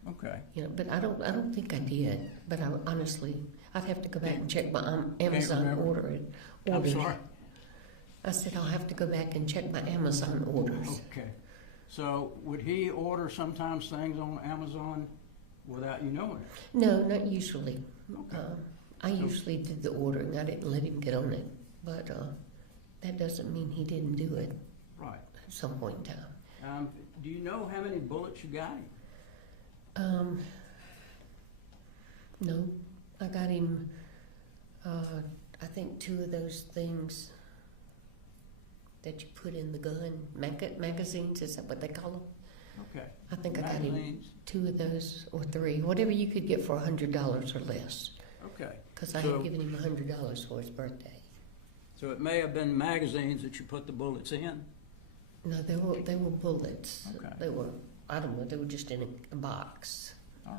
Okay. but I don't think I did. But I honestly, I'd have to go back and check my Amazon remember? orders. I'm sorry? I said I'll have to go back and check my Amazon orders. Okay. So would he order sometimes things on Amazon without you knowing it? No, not usually. Okay. I usually did the ordering. I didn't let him get on it, but that doesn't mean he didn't do it Right. at some point in time. Do you know how many bullets you got him? No, I got him. I think 2 of those things that you put in the gun, magazines. Is that what they call them? Okay. I think I got him Magazines? 2 of those or 3, whatever you could get for $100 or less. Okay. Because I So- had given him $100 for his birthday. So it may have been magazines that you put the bullets in? No, they were bullets. Okay. They were, I don't know, they were just in a box. All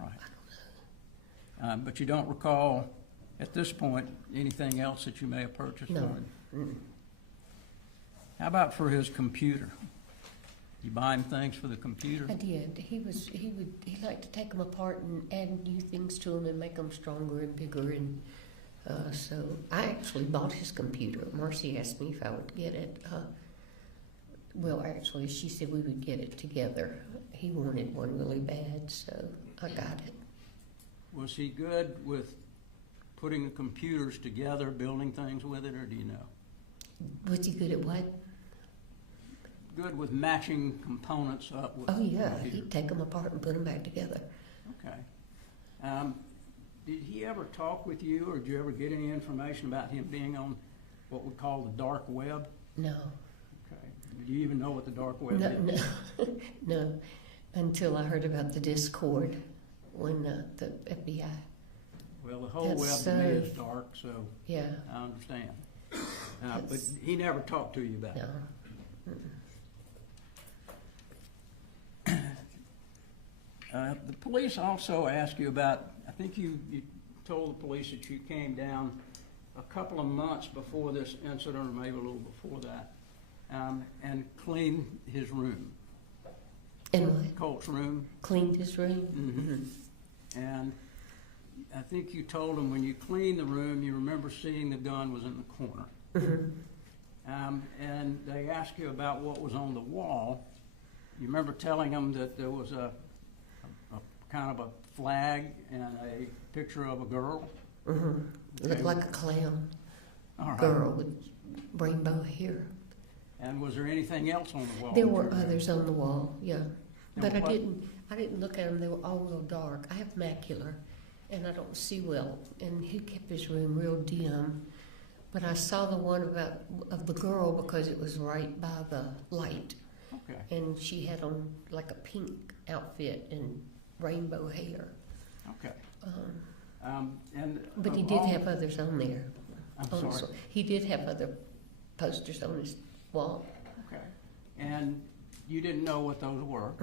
right. But you don't recall, at this point, anything else that you may have purchased No. for him? Mm. How about for his computer? You buy him things for the computer? I did. He liked to take them apart and add new things to them and make them stronger and bigger. And so I actually bought his computer. Marcy asked me if I would get it. Well, actually, she said we would get it together. He wanted one really bad, so I got it. Was he good with putting the computers together, building things with it, or do you know? Was he good at what? Good with matching components up with Oh, yeah. the computer? He'd take them apart and put them back together. Okay. Did he ever talk with you, or did you ever get any information about him being on what we call the dark web? No. Okay. Do you even know what the dark web No, is? no, no. Until I heard about the Discord when the FBI. Well, the whole That's web to me is dark, so Yeah. I understand. But That's- he never talked to you about No. it? The police also asked you about, I think you told the police that you came down a couple of months before this incident, or maybe a little before that, and cleaned his room, And what? Colt's room. Cleaned his room? Mhm. And I think you told him when you cleaned the room, you remember seeing the gun was in the corner. And they asked you about what was on the wall. You remember telling them that there was a kind of a flag and a picture of a girl? Looked like a clown All right. girl with rainbow hair. And was there anything else on the wall? There that you were remember? others on the wall, yeah. But I what- didn't look at them. They were all real dark. I have macular, and I don't see well. And he kept his room real dim. But I saw the one of the girl because it was right by the light, Okay. and she had on like a pink outfit and rainbow hair. Okay. But he of did all- have others on there. I'm Oh, sorry. he did have other posters on his wall. Okay. And you didn't know what those were?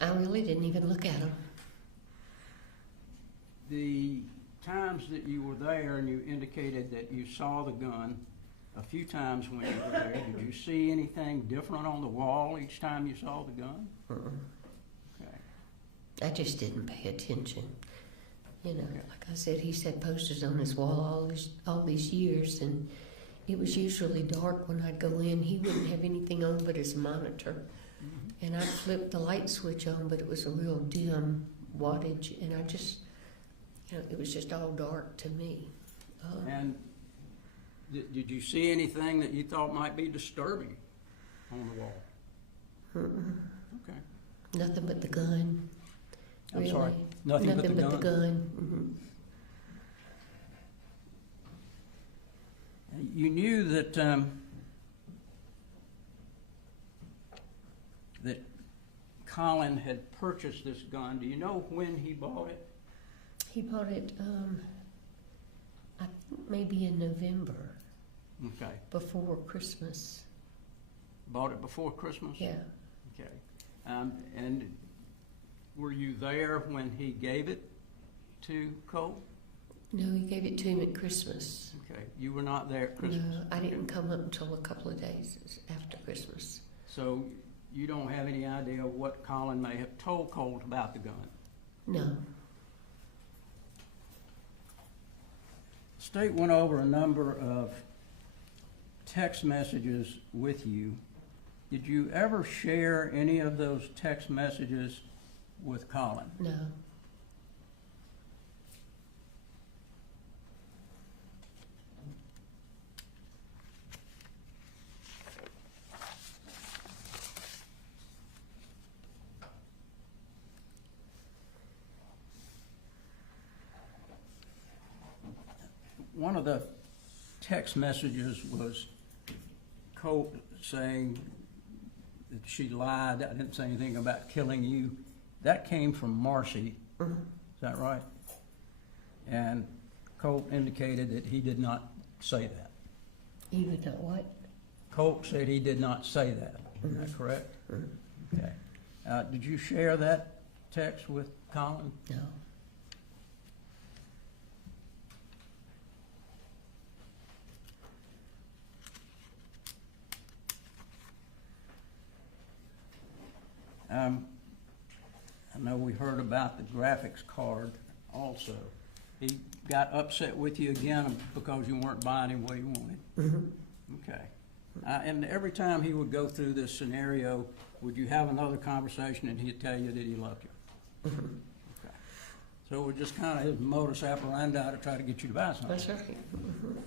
I really didn't even look at them. The times that you were there and you indicated that you saw the gun a few times when you were there, did you see anything different on the wall each time you saw the gun? Okay. I just didn't pay attention. Like I said, he's had posters on his wall all these years, and it was usually dark when I'd go in. He wouldn't have anything on but his monitor. And I'd flip the light switch on, but it was a real dim wattage, and I just, it was just all dark to me. And did you see anything that you thought might be disturbing on the wall? Okay. Nothing but the gun. I'm Really. sorry, nothing but the gun. You knew that that Colin had purchased this gun. Do you know when he bought it? He bought it, I think maybe in November, Okay. before Christmas. Bought it before Christmas? Yeah. Okay. And were you there when he gave it to Colt? No, he gave it to him at Christmas. Okay, you were not there at Christmas? No, I didn't come up until a couple of days after Christmas. So you don't have any idea what Colin may have told Colt about the gun? No. State went over a number of text messages with you. Did you ever share any of those text messages with Colin? No. One of the text messages was Colt saying that she lied. I didn't say anything about killing you. That came from Marcy. Mhm. Is that right? And Colt indicated that he did not say that. He would not what? Colt said he did not say that. Is that correct? Okay. Did you share that text with Colin? No. I know we heard about the graphics card also. He got upset with you again because you weren't buying him what he wanted? Mm-hmm. Okay. And every time he would go through this scenario, would you have another conversation and he'd tell you that he loved you? Mm-hmm. Okay. So it was just kind of his modus operandi to try to get you to buy something? That's right. Mm-hmm.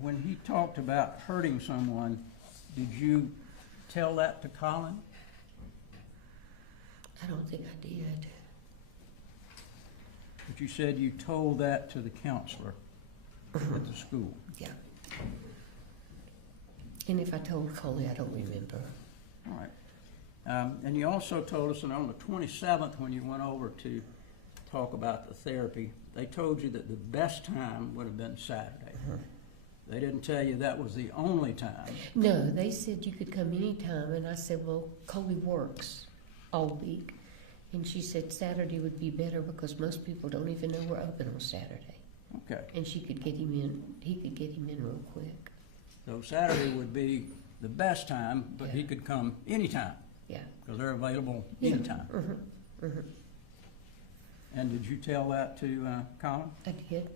When he talked about hurting someone, did you tell that to Colin? I don't think I did. But you said you told that to the counselor at the school. Yeah. And if I told Colin, I don't remember. All right. And you also told us that on the 27th, when you went over to talk about the therapy, they told you that the best time would have been Saturday. They didn't tell you that was the only time. No, they said you could come anytime, and I said, well, Colin works all week. And she said Saturday would be better because most people don't even know we're open on Saturday. Okay. And she could get him in, he could get him in real quick. So Saturday would be the best time, but he could come anytime Yeah. because they're available Yeah. anytime. Mm-hmm. Mm-hmm. And did you tell that to Colin? I did.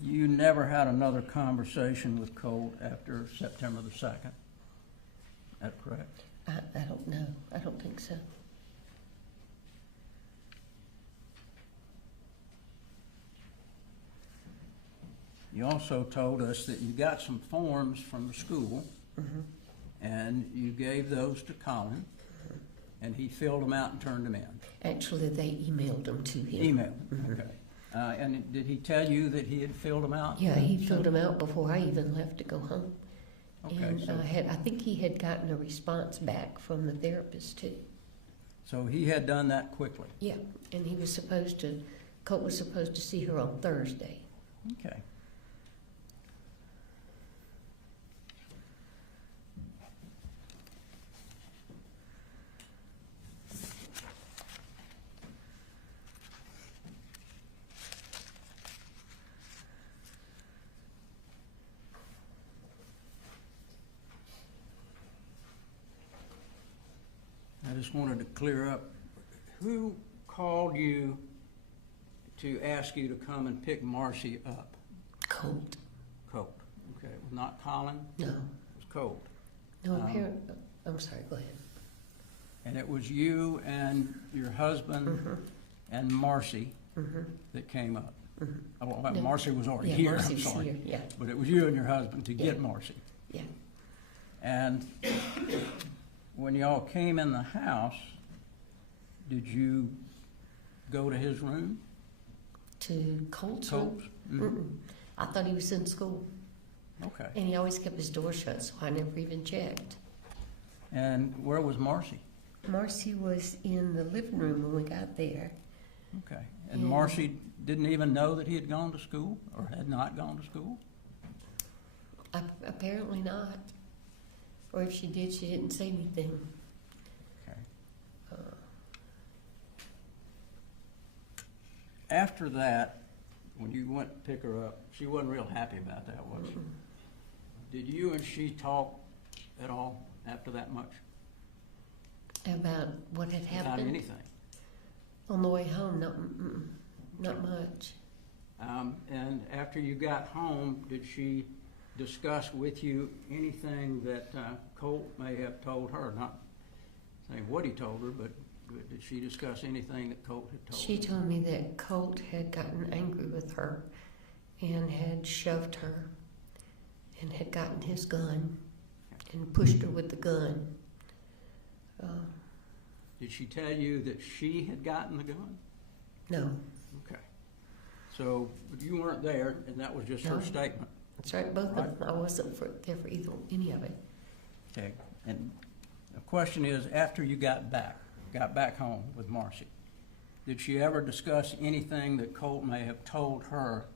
You never had another conversation with Colt after September the 2nd? That correct? I don't know. I don't think so. You also told us that you got some forms from the school, Mm-hmm. and you gave those to Colin, and he filled them out and turned them in. Actually, they emailed them to him. Email, Mhm. okay. And did he tell you that he had filled them out? Yeah, he filled them out before I even left to go home. Okay, And so, I think he had gotten a response back from the therapist too. so he had done that quickly. Yeah, and he was supposed to, Colt was supposed to see her on Thursday. Okay. I just wanted to clear up, who called you to ask you to come and pick Marcy up? Colt. Colt. Okay, it was not Colin, No. it was Colt. No, Um, apparently, I'm sorry, go ahead. And it was you and your husband Mm-hmm. and Marcy Mm-hmm. that came up. Mm-hmm. Oh, well, No. Marcy was already Yeah, here, Marcy I'm was sorry. here, yeah, But it was you and your husband to get Yeah. Marcy. yeah. And when y'all came in the house, did you go to his room? To Colt's room? Colt's? Mhm. Mm-mm. I thought he was in school. Okay. And he always kept his door shut, so I never even checked. And where was Marcy? Marcy was in the living room when we got there. Okay. And Yeah. Marcy didn't even know that he had gone to school or had not gone to school? Apparently not. Or if she did, she didn't say anything. Okay. Uh, After that, when you went to pick her up, she wasn't real happy about that, was she? Did you and she talk at all after that much? About what had About happened anything? on the way home, not much. And after you got home, did she discuss with you anything that Colt may have told her? Not saying what he told her, but did she discuss anything that Colt had told her? She told me that Colt had gotten angry with her and had shoved her and had gotten his gun and pushed her with the gun. Did she tell you that she had gotten the gun? No, Okay. So, but you weren't there, and that was just her No. statement. that's right, both Right. of them. I wasn't there for any of it. Okay. And the question is, after you got back home with Marcy, did she ever discuss anything that Colt may have told her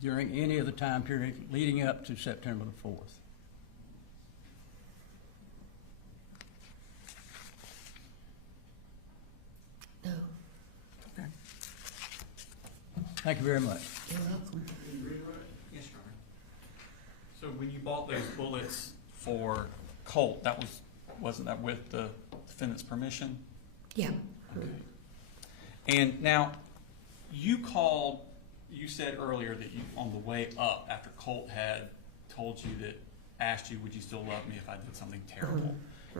during any of the time period leading up to September the 4th? No, Okay. Thank you very much. you're welcome. Yes, Your Honor. So when you bought those bullets for Colt, wasn't that with the defendant's permission? Yeah. Okay. And now, you said earlier that you, on the way up, after Colt had told you asked you, would you still love me if I did something terrible?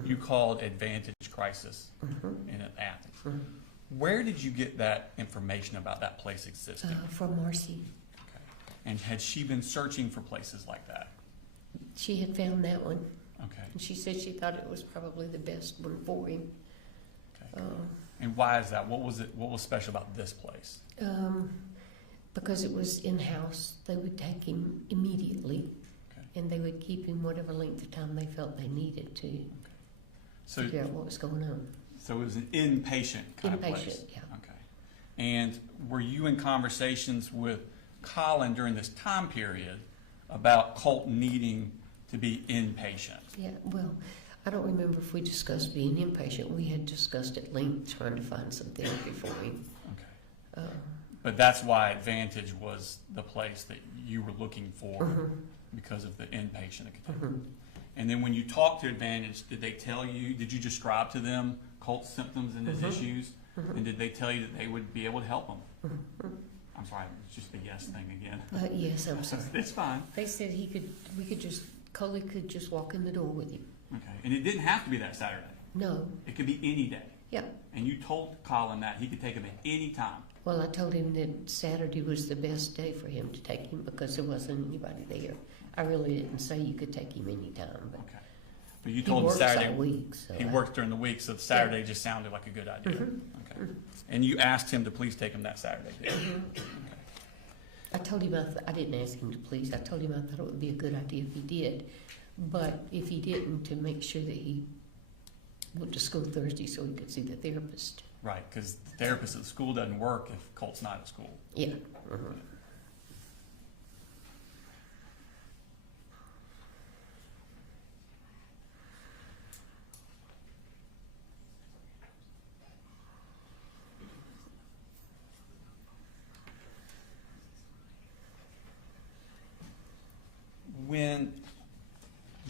You called Advantage Crisis in Athens. Where did you get that information about that place existing? From Marcy. Okay. And had she been searching for places like that? She had found that one, Okay. and she said she thought it was probably the best one for him. Okay. And why is that? What was special about this place? Because it was in-house. They would take him immediately, Okay. and they would keep him whatever length of time they felt they needed to So, figure out what was going on. so it was an inpatient kind of place? Inpatient, yeah. Okay. And were you in conversations with Colin during this time period about Colt needing to be inpatient? Yeah, well, I don't remember if we discussed being inpatient. We had discussed at length trying to find some therapy for him. Okay. But that's why Advantage was the place that you were looking for because of the inpatient. And then when you talked to Advantage, did you describe to them Colt's symptoms and his issues? And did they tell you that they would be able to help him? I'm sorry, it's just the yes thing again. Yes, I'm sorry. It's fine. They said Colin could just walk in the door with him. Okay. And it didn't have to be that Saturday. No, It could be any day. yeah. And you told Colin that he could take him at any time. Well, I told him that Saturday was the best day for him to take him because there wasn't anybody there. I really didn't say you could take him anytime, but Okay. But you he told him works Saturday. all week, so He worked during the week, so Saturday just sounded like a good idea. Okay. And you asked him to please take him that Saturday, did you? Okay. I told him I didn't ask him to please. I told him I thought it would be a good idea if he did, but if he didn't, to make sure that he went to school Thursday so he could see the therapist. Right, because the therapist at the school doesn't work if Colt's not at school. Yeah. When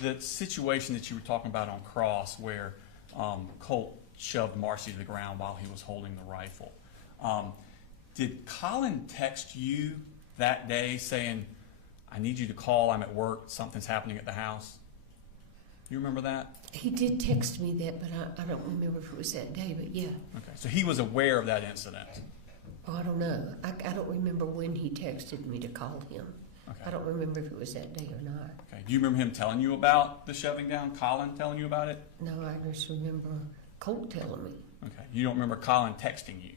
the situation that you were talking about on Cross where Colt shoved Marcy to the ground while he was holding the rifle, did Colin text you that day saying, I need you to call, I'm at work, something's happening at the house? You remember that? He did text me that, but I don't remember if it was that day, but yeah. Okay, so he was aware of that incident. Oh, I don't know. I don't remember when he texted me to call him. Okay. I don't remember if it was that day or not. Okay. Do you remember him telling you about the shoving down? Colin telling you about it? No, I just remember Colt telling me. Okay. You don't remember Colin texting you?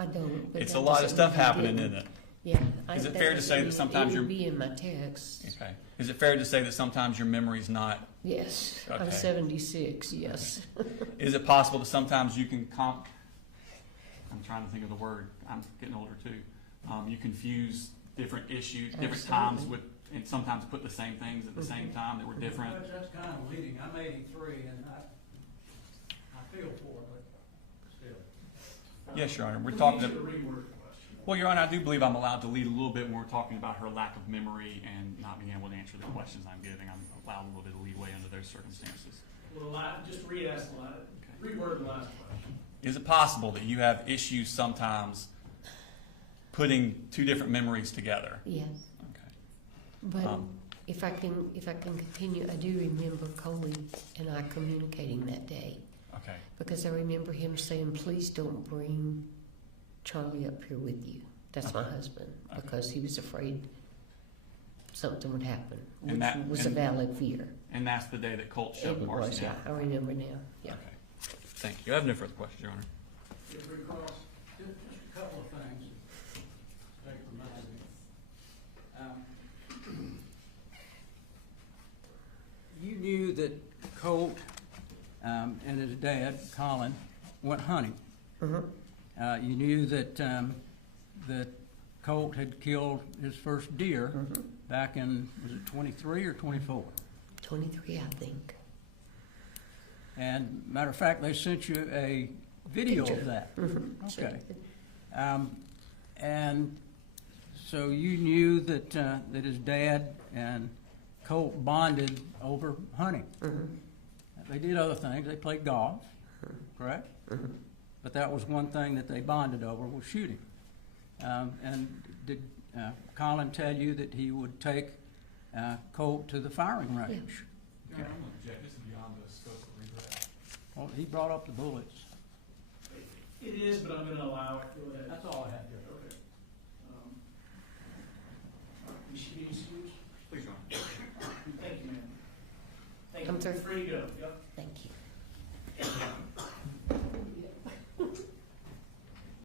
I don't. But It's that a lot of doesn't stuff mean he happening, didn't. isn't it? Yeah. Is it fair to say that sometimes it you're- would be in my text. Okay. Is it fair to say that sometimes your memory's not? Yes, I'm Okay. 76, yes. Is it possible that sometimes you can I'm trying to think of the word. I'm getting older too. You confuse different issues, different times Absolutely. and sometimes put the same things at the same time that were different. That's kind of leading. I'm 83 and I feel for it, but still. Yes, Your Honor. We're We talking. need you to reword the question. Well, Your Honor, I do believe I'm allowed to lead a little bit when we're talking about her lack of memory and not being able to answer the questions I'm giving. I'm allowed a little bit of leeway under those circumstances. Well, just re-ask the last, reword the last question. Is it possible that you have issues sometimes putting two different memories together? Yes, Okay. but if I can continue, I do remember Colin and I communicating that day. Okay. Because I remember him saying, please don't bring Charlie up here with you. That's my Okay. husband. Okay. Because he was afraid something would happen, And which that- was a and- valid fear. And that's the day that Colt showed It Marcy was, yeah, out. I remember now, yeah. Okay. Thank you. I have no further questions, Your Honor. Feel free to cross. Just a couple of things. Take from my view. You knew that Colt and his dad, Colin, went hunting. Mhm. You knew that that Colt had killed his first deer back in, was it 23 or 24? 23, I think. And matter of fact, they sent you a video of that. Mhm. Okay. And so you knew that that his dad and Colt bonded over hunting. Mhm. They did other things. They played golf, correct? But that was one thing that they bonded over, was shooting. And did Colin tell you that he would take Colt to the firing range? Your Honor, I'm going to object. This is beyond the scope of regret. Well, he brought up the bullets. It is, but I'm going to allow it. Go ahead. That's all I had, Judge. Okay. You should be excused. Please, Your Honor. Thank you, ma'am. Thank I'm you. sorry? Free to go. Yep.